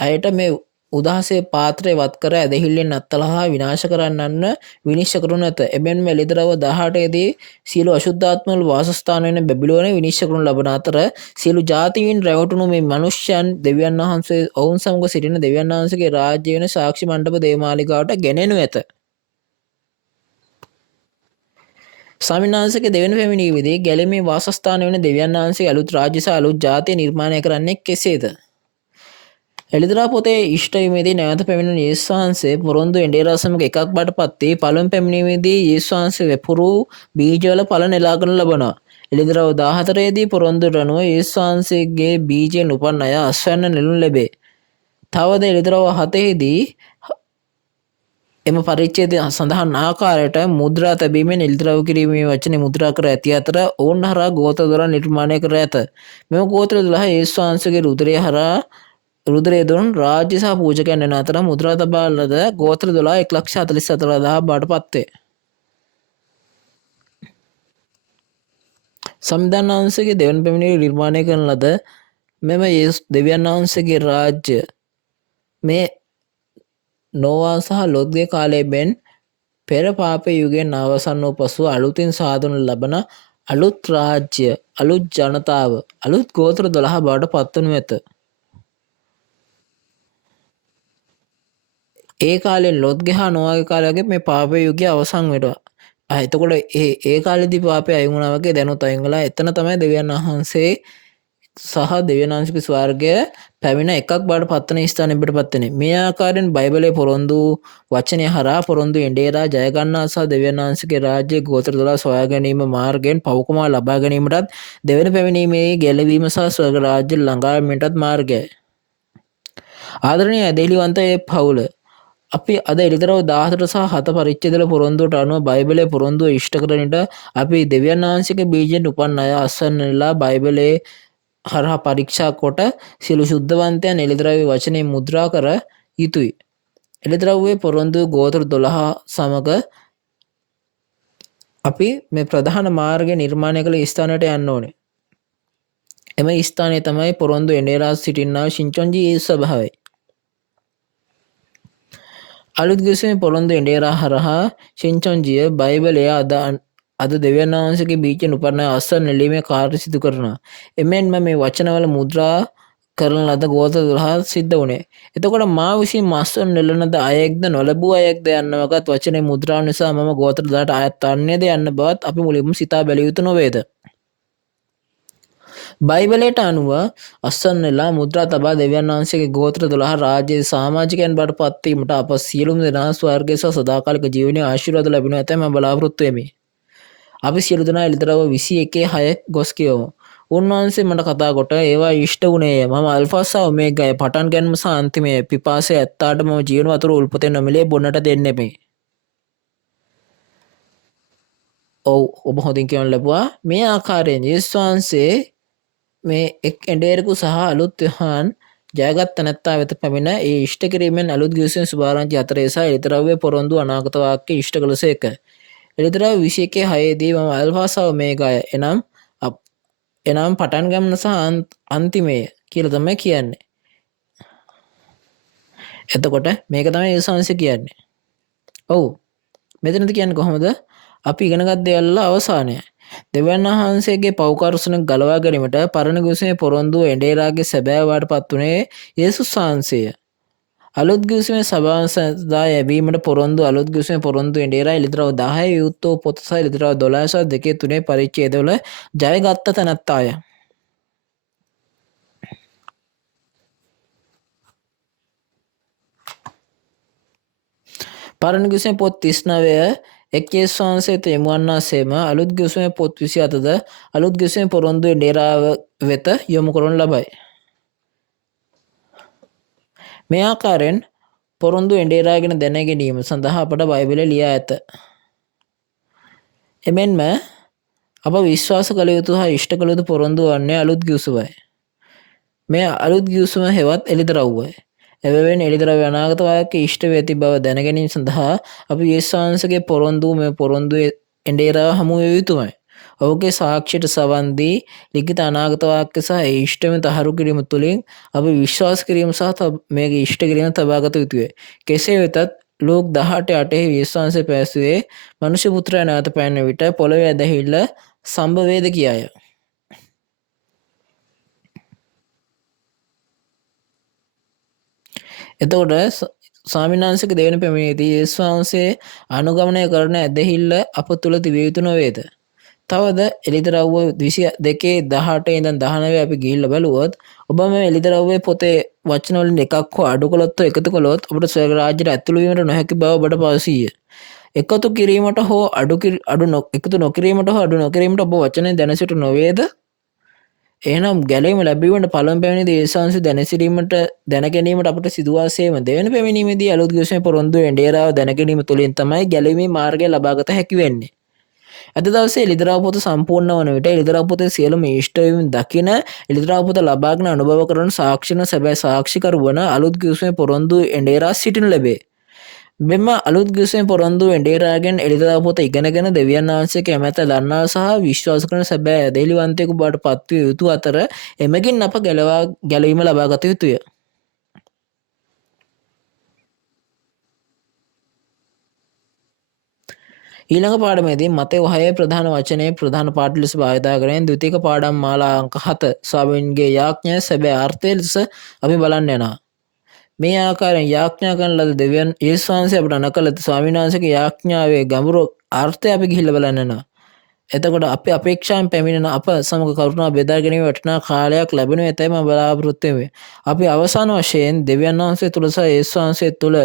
අයට මේ උදාහසේ පාත්‍රය වත් කර ඇදහිල්ලෙන් අත්තලහා විනාශ කරන්නන්න විනිශ්චය කරනු ඇත. එබැවින් එළිදරව් 18 දී සියලු අශුද්ධාත්මවල වාසස්ථාන වෙන බැබිලෝනේ විනිශ්චය කරනු ලබන අතර සියලු ජාතීන් රැවටුණු මේ මිනිස්යන් දෙවියන් වහන්සේ ඔවුන් සමග සිටින දෙවියන් වහන්සේගේ රාජ්‍ය වෙන සාක්ෂි මණ්ඩප දේවාලිකාවට ගෙනෙනු ඇත. ස්වාමීන් වහන්සේගේ දෙවන පැමිණීමේදී ගැලීමේ වාසස්ථාන වෙන දෙවියන් වහන්සේගේ අලුත් රාජ්‍ය සහ අලුත් ජාතිය නිර්මාණය කරන්නේ කෙසේද? එළිදරව් පොතේ ඉෂ්ට වීමේදී නැවත පැමිණෙන යේසුස් වහන්සේ පොරොන්දු එඬේරා සමග එකක් බවට පත් වී පළමු පැමිණීමේදී යේසුස් වහන්සේ වෙපුරු බීජවල ඵල නෙලා ගන්න ලබනවා. එළිදරව් 14 දී පොරොන්දුට අනුව යේසුස් වහන්සේගේ බීජයෙන් උපන් අය අස්වැන්න නෙළුම් ලැබේ. තවද එළිදරව් 7 දී එම පරිච්ඡේදය සඳහන් ආකාරයට මුද්‍රා තැබීමෙන් එළිදරව් කිරීමේ වචනේ මුද්‍රා කර ඇති අතර ඔවුන් හරහා ගෝත්‍ර 12 නිර්මාණය කර ඇත. මෙම ගෝත්‍ර 12 යේසුස් වහන්සේගේ රුධිරය දුන් රාජ්‍ය සහ පූජකයන් වෙන අතර මුද්‍රා තබා ලද ගෝත්‍ර 12 1,44,000 බවට පත් වේ. සම්විධාන වහන්සේගේ දෙවන පැමිණීම නිර්මාණය කරන ලද මෙම දෙවියන් වහන්සේගේ රාජ්‍ය මේ නෝවා සහ ලොත්ගේ කාලයේ බෙන් පෙර පාප යුගයෙන් අවසන් වූ පසු අලුතින් සාදනු ලබන අලුත් රාජ්‍ය, අලුත් ජනතාව, අලුත් ගෝත්‍ර 12 බවට පත්වනු ඇත. ඒ කාලේ ලොත්ගේ හා නෝවාගේ කාලයේ මේ පාප යුගය අවසන් වෙනවා. එතකොට ඒ කාලෙදී පාපය අයින් වුණා වගේ දැනුත් අයින් වෙලා එතන තමයි දෙවියන් වහන්සේ සහ දෙවියන්වහන්සේගේ ස්වර්ගය පැමිණ එකක් බවට පත්වන ස්ථානයක් පිටපත් වෙන්නේ. මේ ආකාරයෙන් බයිබලයේ පොරොන්දු වචනය හරහා පොරොන්දු එඬේරා ජය ගන්නා සහ දෙවියන්වහන්සේගේ රාජ්‍යයේ ගෝත්‍ර 12 සොයා ගැනීම මාර්ගයෙන් පවකුමා ලබා ගැනීමටත් දෙවන පැමිණීමේ ගැලවීම සහ ස්වර්ග රාජ්‍ය ළඟා වීමටත් මාර්ගයයි. ආදරණීය ඇදහිලිවන්ත ඒ පවුල අපි අද එළිදරව් 14 සහ 7 පරිච්ඡේදවල පොරොන්දුවට අනුව බයිබලයේ පොරොන්දුව ඉෂ්ට කරන්නට අපි දෙවියන් වහන්සේගේ බීජයෙන් උපන් අය අසන්නලා බයිබලයේ හරහා පරීක්ෂා කොට සියලු සුද්ධවන්තයන් එළිදරව්වේ වචනේ මුද්‍රා කර යුතුය. එළිදරව්වේ පොරොන්දු ගෝත්‍ර 12 සමග අපි මේ ප්‍රධාන මාර්ගය නිර්මාණය කළ ස්ථානයට යන්න ඕනේ. එම ස්ථානය තමයි පොරොන්දු එඬේරා සිටින්නා ශින්චොන්ජි ඒ සභාවයි. අලුත් ගිවිසුමේ පොරොන්දු එඬේරා හරහා ශින්චොන්ජිය බයිබලයේ අද දෙවියන් වහන්සේගේ බීජයෙන් උපන් අය අස්වැන්න නෙළීමේ කාර්ය සිදු කරනවා. එමෙන්ම මේ වචනවල මුද්‍රා කරන ලද ගෝත්‍ර 12 සිද්ධ වුණේ. එතකොට මා විසින් මස්වැන්න නෙළනද අයෙක්ද නොලැබූ අයෙක්ද යන්න වගත් වචනේ මුද්‍රාව නිසා මම ගෝත්‍ර 12ට අයත් වන්නේද යන්න බවත් අපි මුලින්ම සිතා බැලිය යුතු නොවේද? බයිබලයට අනුව අස්වැන්නෙලා මුද්‍රා තබා දෙවියන් වහන්සේගේ ගෝත්‍ර 12 රාජ්‍යයේ සමාජිකයන් බවට පත්වීමට අප සියලුම දෙනා ස්වර්ගයේ සහ සදාකාලික ජීවනයේ ආශිර්වාද ලැබෙනු ඇතැයි මම බලාපොරොත්තු වෙමි. අපි සියලු දෙනා එළිදරව් 21:6 ගොස් කියවමු. උන්වහන්සේ මට කතා කොට ඒවා ඉෂ්ට වුණේය. මම අල්ෆා සහ ඔමේගාය, පටන් ගැනීම සහ අන්තිමය. පිපාසය ඇත්තාට මම ජීවන වතුර උල්පතෙන් නොමිලේ බොන්නට දෙන්නෙමි. ඔව් ඔබ හොඳින් කියවන්න ලැබුවා. මේ ආකාරයෙන් යේසුස් වහන්සේ මේ එක් එඬේරකු සහ අලුත් යහන් ජයගත් තැනැත්තා වෙත පැමිණ ඒ ඉෂ්ට කිරීමෙන් අලුත් ගිවිසුමේ සුභාරංචි අතරේ සහ එළිදරව්වේ පොරොන්දු අනාගත වාක්‍ය ඉෂ්ට කළසේක. එළිදරව් 21:6 දී මම අල්ෆා සහ ඔමේගාය එනම් පටන් ගමන සහ අන්තිමය කියලා තමයි කියන්නේ. එතකොට මේක තමයි යේසුස් වහන්සේ කියන්නේ. ඔව්. මෙතනද කියන්නේ කොහොමද? අපි ඉගෙනගත් දේවල් අවසානයයි. දෙවියන් වහන්සේගේ පෞකාරුසන ගලවා ගැනීමට පරණ ගිවිසුමේ පොරොන්දු එඬේරාගේ සැබෑ වාටපත් උනේ යේසුස් වහන්සේය. අලුත් ගිවිසුමේ සභාව සදා යැවීමට පොරොන්දු අලුත් ගිවිසුමේ පොරොන්දු එඬේරා එළිදරව් 10 විවුර්තෝ පොත සහ එළිදරව් 12 සහ 2 3 පරිච්ඡේදවල ජයගත් තැනැත්තාය. පරණ ගිවිසුමේ පොත් 39 එක් යේසුස් වහන්සේට යොමු වන්නාseම අලුත් ගිවිසුමේ පොත් 27ද අලුත් ගිවිසුමේ පොරොන්දු එඬේරාව වෙත යොමු කරනු ලබයි. මේ ආකාරයෙන් පොරොන්දු එඬේරා ගැන දැන ගැනීම සඳහා අපට බයිබලය ලියා ඇත. එමෙන්ම අප විශ්වාස කළ යුතු හා ඉෂ්ට කළ යුතු පොරොන්දු වන්නේ අලුත් ගිවිසුමයි. මේ අලුත් ගිවිසුම හෙවත් එළිදරව්වයි. එබැවින් එළිදරව් අනාගත වාක්‍ය ඉෂ්ට වේ ඇති බව දැන ගැනීම සඳහා අපි යේසුස් වහන්සේගේ පොරොන්දු මේ පොරොන්දු එඬේරාව හමු විය යුතුමයි. ඔහුගේ සාක්ෂියට සවන් දී ලිඛිත අනාගත වාක්‍ය සහ ඒ ඉෂ්ටම තහරු කිරීම තුළින් අපි විශ්වාස කිරීම සහ මේක ඉෂ්ට කිරීම තබාගත යුතුය. කෙසේ වෙතත් ලෝක 18:8 යේසුස් වහන්සේ පැවසුවේ මනුෂ්‍ය පුත්‍රයා නැවත පැමිණෙන විට පොළවේ ඇදහිල්ල සම්භවේද කියාය. එතකොට ස්වාමීන් වහන්සේගේ දෙවෙනි පැමිණීමේදී යේසුස් වහන්සේ අනුගමනය කරන ඇදහිල්ල අප තුළ තිබිය යුතු නොවේද? තවද එළිදරව්ව 22:18 ඉඳන් 19 අපි ගිහිල්ලා බලුවොත් ඔබ මේ එළිදරව්වේ පොතේ වචන වලින් එකක් හෝ අඩු කළොත් එකතු කළොත් ඔබට ස්වර්ග රාජ්‍යයට ඇතුළු වීමට නොහැකි බව ඔබට පවසීය. එකතු කිරීමට හෝ එකතු නොකිරීමට හෝ අඩු නොකිරීමට ඔබ වචනේ දැන සිට නොවේද? එහෙනම් ගැලවීම ලැබීමට පළමු පැමිණීමේදී යේසුස් වහන්සේ දැන ගැනීමට අපට සිදුවාසේම දෙවෙනි පැමිණීමේදී අලුත් ගිවිසුමේ පොරොන්දු එඬේරාව දැන ගැනීම තුළින් තමයි ගැලවීමේ මාර්ගය ලබාගත හැකි වෙන්නේ. අද දවසේ එළිදරව් පොත සම්පූර්ණ වන විට එළිදරව් පොතේ සියලුම ඉෂ්ට වීම දකින එළිදරව් පොත ලබාගෙන අනුභව කරන සාක්ෂින සැබෑ සාක්ෂිකරු වන අලුත් ගිවිසුමේ පොරොන්දු එඬේරා සිටිනු ලැබේ. මෙම අලුත් ගිවිසුමේ පොරොන්දු එඬේරාගෙන් එළිදරව් පොත ඉගෙනගෙන දෙවියන් වහන්සේ කැමැත්ත දන්නා සහ විශ්වාස කරන සැබෑ ඇදහිලිවන්තයෙකු බවට පත්විය යුතු අතර එමගින් අප ගැලවීම ලබාගත යුතුය. ඊළඟ පාඩමේදී මතෙව් 6 ප්‍රධාන වචනයේ ප්‍රධාන පාඩු ලෙස භාවිත කරගෙන ද්විතීක පාඩම් මාලා අංක 7 ස්වාමීන්ගේ යාඥා සැබෑ අර්ථය ලෙස අපි බලන්න යනවා. මේ ආකාරයෙන් යාඥා කරන ලද දෙවියන් යේසුස් වහන්සේ අපට අනකල ස්වාමීන් වහන්සේගේ යාඥාවේ ගැඹුරු අර්ථය අපි ගිහිල්ලා බලන්න යනවා. එතකොට අපි අපේක්ෂාවෙන් පැමිණෙන අප සමග කරුණාව බෙදා ගැනීම වටිනා කාලයක් ලැබෙනු ඇතැයි මම බලාපොරොත්තු වෙමි. අපි අවසාන වශයෙන් දෙවියන් වහන්සේ තුල සහ යේසුස් වහන්සේ තුල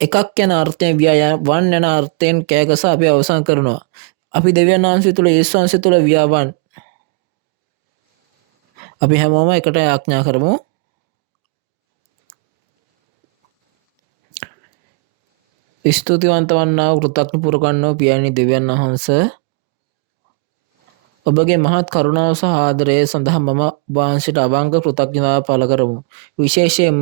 එකක් යන අර්ථයෙන් වන් යන අර්ථයෙන් කෑගස අපි අවසන් කරනවා. අපි දෙවියන් වහන්සේ තුල යේසුස් වහන්සේ තුල වන්. අපි හැමෝම එකට යාඥා කරමු. ස්තුතිවන්ත වන්නා වූ කෘතඥ පුරකන්නෝ පියාණනි දෙවියන් වහන්සේ, ඔබගේ මහත් කරුණාව සහ ආදරය සඳහා මම වහන්සේට අවංක කෘතඥතාව පළ කරමු. විශේෂයෙන්ම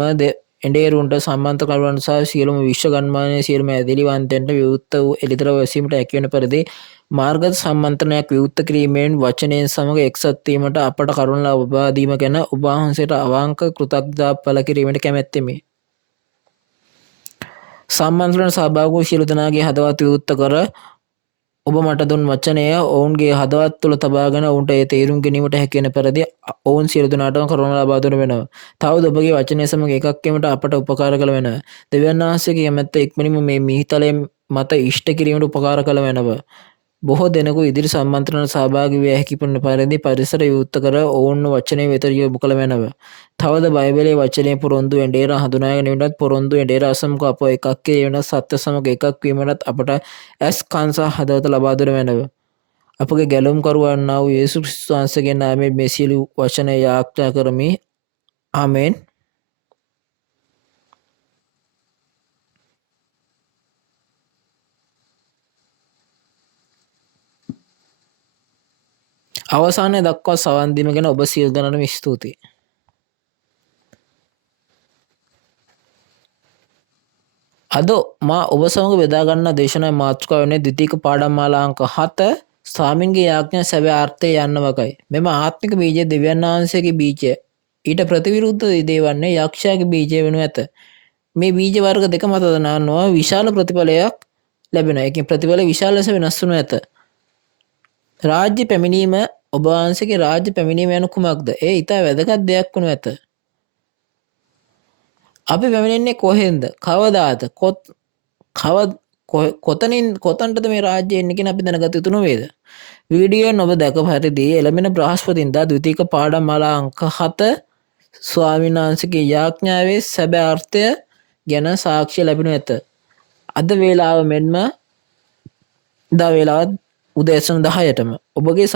එඬේරුන්ට සම්බන්ධකරුවන් සහ සියලුම විශ්ව ගම්මානයේ සියලුම ඇදහිලිවන්තයන්ට විවෘත වූ එළිදරව් වැසීමට හැකිවන පරිදි මාර්ග සම්මන්ත්‍රණයක් විවෘත කිරීමෙන් වචනයෙන් සමග එක්සත් වීමට අපට කරුණ ලබා දීම ගැන ඔබ වහන්සේට අවංක කෘතඥතාව පළ කිරීමට කැමැත්තෙමි. සම්මන්ත්‍රණ සහභාගී වූ සියලු දෙනාගේ හදවත් විවෘත කර ඔබ මට දුන් වචනය ඔවුන්ගේ හදවත් තුළ තබාගෙන ඔවුන්ට ඒ තේරුම් ගැනීමට හැකිවන පරිදි ඔවුන් සියලු දෙනාටම කරුණ ලබා දුන වෙනවා. තවද ඔබගේ වචනය සමග එකක් වීමට අපට උපකාර කළ වෙනවා. දෙවියන් වහන්සේගේ කැමැත්ත ඉක්මනින්ම මේ මිහිතලයේ මත ඉෂ්ට කිරීමට උපකාර කළ වෙනවා. බොහෝ දෙනෙකු ඉදිරි සම්මන්ත්‍රණ සහභාගී විය හැකි වන පරිදි පරිසර විවෘත කර ඔවුන් වචනය වෙත යොමු කළ වෙනවා. තවද බයිබලයේ වචනය පොරොන්දු එඬේර හඳුනා ගැනීමටත් පොරොන්දු එඬේර අසමක අප එකක් කිරීමට සත්‍ය සමග එකක් වීමටත් අපට ඇස් කන් සහ හදවත ලබා දෙන වෙනවා. අපගේ ගැලුම් කරුවන්නා වූ යේසුස් ක්‍රිස්තුස් වහන්සේගේ නාමයෙන් මේ සියලු වචන යාඥා කරමි. ආමේන්. අවසානයේ දක්වා සවන් දීම ගැන ඔබ සියලු දෙනාටම ස්තුතියි. අද මා ඔබ සමග බෙදා ගන්නා දේශනා මාතෘකාව වෙන්නේ ද්විතීක පාඩම් මාලා අංක 7 ස්වාමින්ගේ යාඥා සැබෑ අර්ථය යන්න වගයි. මෙම ආත්මික බීජය දෙවියන් වහන්සේගේ බීජය. ඊට ප්‍රතිවිරුද්ධ දේ වන්නේ යක්ෂයාගේ බීජය වෙනු ඇත. මේ බීජ වර්ග දෙක මත දනනවා විශාල ප්‍රතිඵලයක් ලැබෙනවා. ඒකෙන් ප්‍රතිඵල විශාල ලෙස වෙනස් වනු ඇත. රාජ්‍ය පැමිණීම ඔබ වහන්සේගේ රාජ්‍ය පැමිණීම යන කුමක්ද? ඒ ඊට වැදගත් දෙයක් වනු ඇත. අපි පැමිණෙන්නේ කොහෙන්ද? කවදාද? කොතනටද මේ රාජ්‍ය එන්නේ කියන අපි දැනගත යුතු නොවේද? වීඩියෝෙන් ඔබ දැක පරිදි එළඹෙන බ්‍රහස්පතින්දා ද්විතීක පාඩම් මාලා අංක 7 ස්වාමීන් වහන්සේගේ යාඥාවේ සැබෑ අර්ථය ගැන සාක්ෂි ලැබෙනු ඇත. අද වේලාව මෙන්ම දා වේලාවත් උදෑසන 10ටම ඔබගේ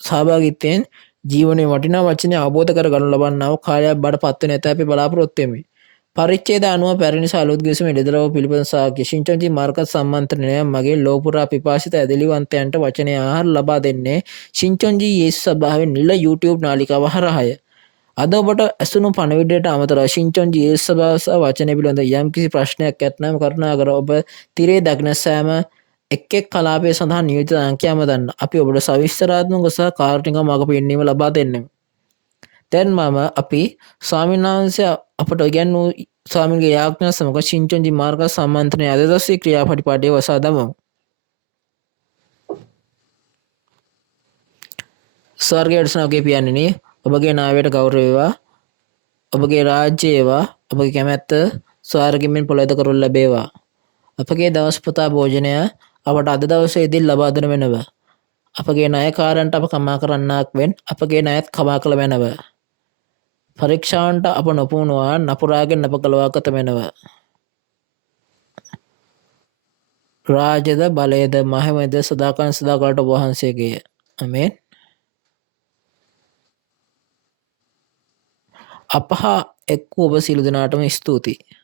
සහභාගීත්වයෙන් ජීවනයේ වටිනා වචනය අවබෝධ කරගනු ලබන්නා වූ කාලයක් බඩ පත් වෙන ඇත අපි බලාපොරොත්තු වෙමි. පරිච්ඡේද 90 පැරණි සාලුත් ගිවිසුම එළිදරව් පිළිපද සාක්ෂි සිංචන්ති මාර්ග සම්මන්ත්‍රණය මගේ ලෝපුරා පිපාසිත ඇදලිවන්තයන්ට වචනය ආහාර ලබා දෙන්නේ සිංචන්ජි යේසුස් සභාවේ නිල YouTube නාලිකාව හරහාය. අද ඔබට ඇසුණු පණවිඩයට අමතරව සිංචන්ජි යේසුස් සභාව සහ වචනය පිළිබඳ යම්කිසි ප්‍රශ්නයක් ඇත්නම් කරුණාකර ඔබ තිරේ දක්න සෑම එක් කලාපය සඳහා නියෝජිත අංකයම දන්න. අපි ඔබට සවිස්තරාත්මක සහ කාරුණික මඟ පෙන්වීම ලබා දෙන්නෙමු. දැන් අපි ස්වාමීන් වහන්සේ අපට ඉගැන්වූ ස්වාමීන්ගේ යාඥා සමග සිංචන්ජි මාර්ග සම්මන්ත්‍රණය අද දවසේ ක්‍රියාපටිපාටිය වසා දමමු. ස්වර්ගයේ ස්නාගේ පියන්නේ ඔබගේ නාමයට ගෞරව වේවා. ඔබගේ රාජ්‍යය වේවා. ඔබගේ කැමැත්ත ස්වර්ගෙමින් පොළොද කරවල ලැබේවා. අපගේ දවස් පුතා භෝජනය අපට අද දවසේදී ලබා දෙන වෙනවා. අපගේ ණයකාරයන්ට අප කමා කරන්නාක් වෙන් අපගේ ණයත් කමා කළ වෙනවා. පරීක්ෂාවන්ට අප නොපුණුවා නපුරාගෙන් අප කලවාගත වෙනවා. රාජ්‍යද බලයද මහිමද සදාකාල සදාකාලට ඔබ වහන්සේගේය. ආමේන්. අප හා එක් ඔබ සියලු දෙනාටම ස්තුතියි.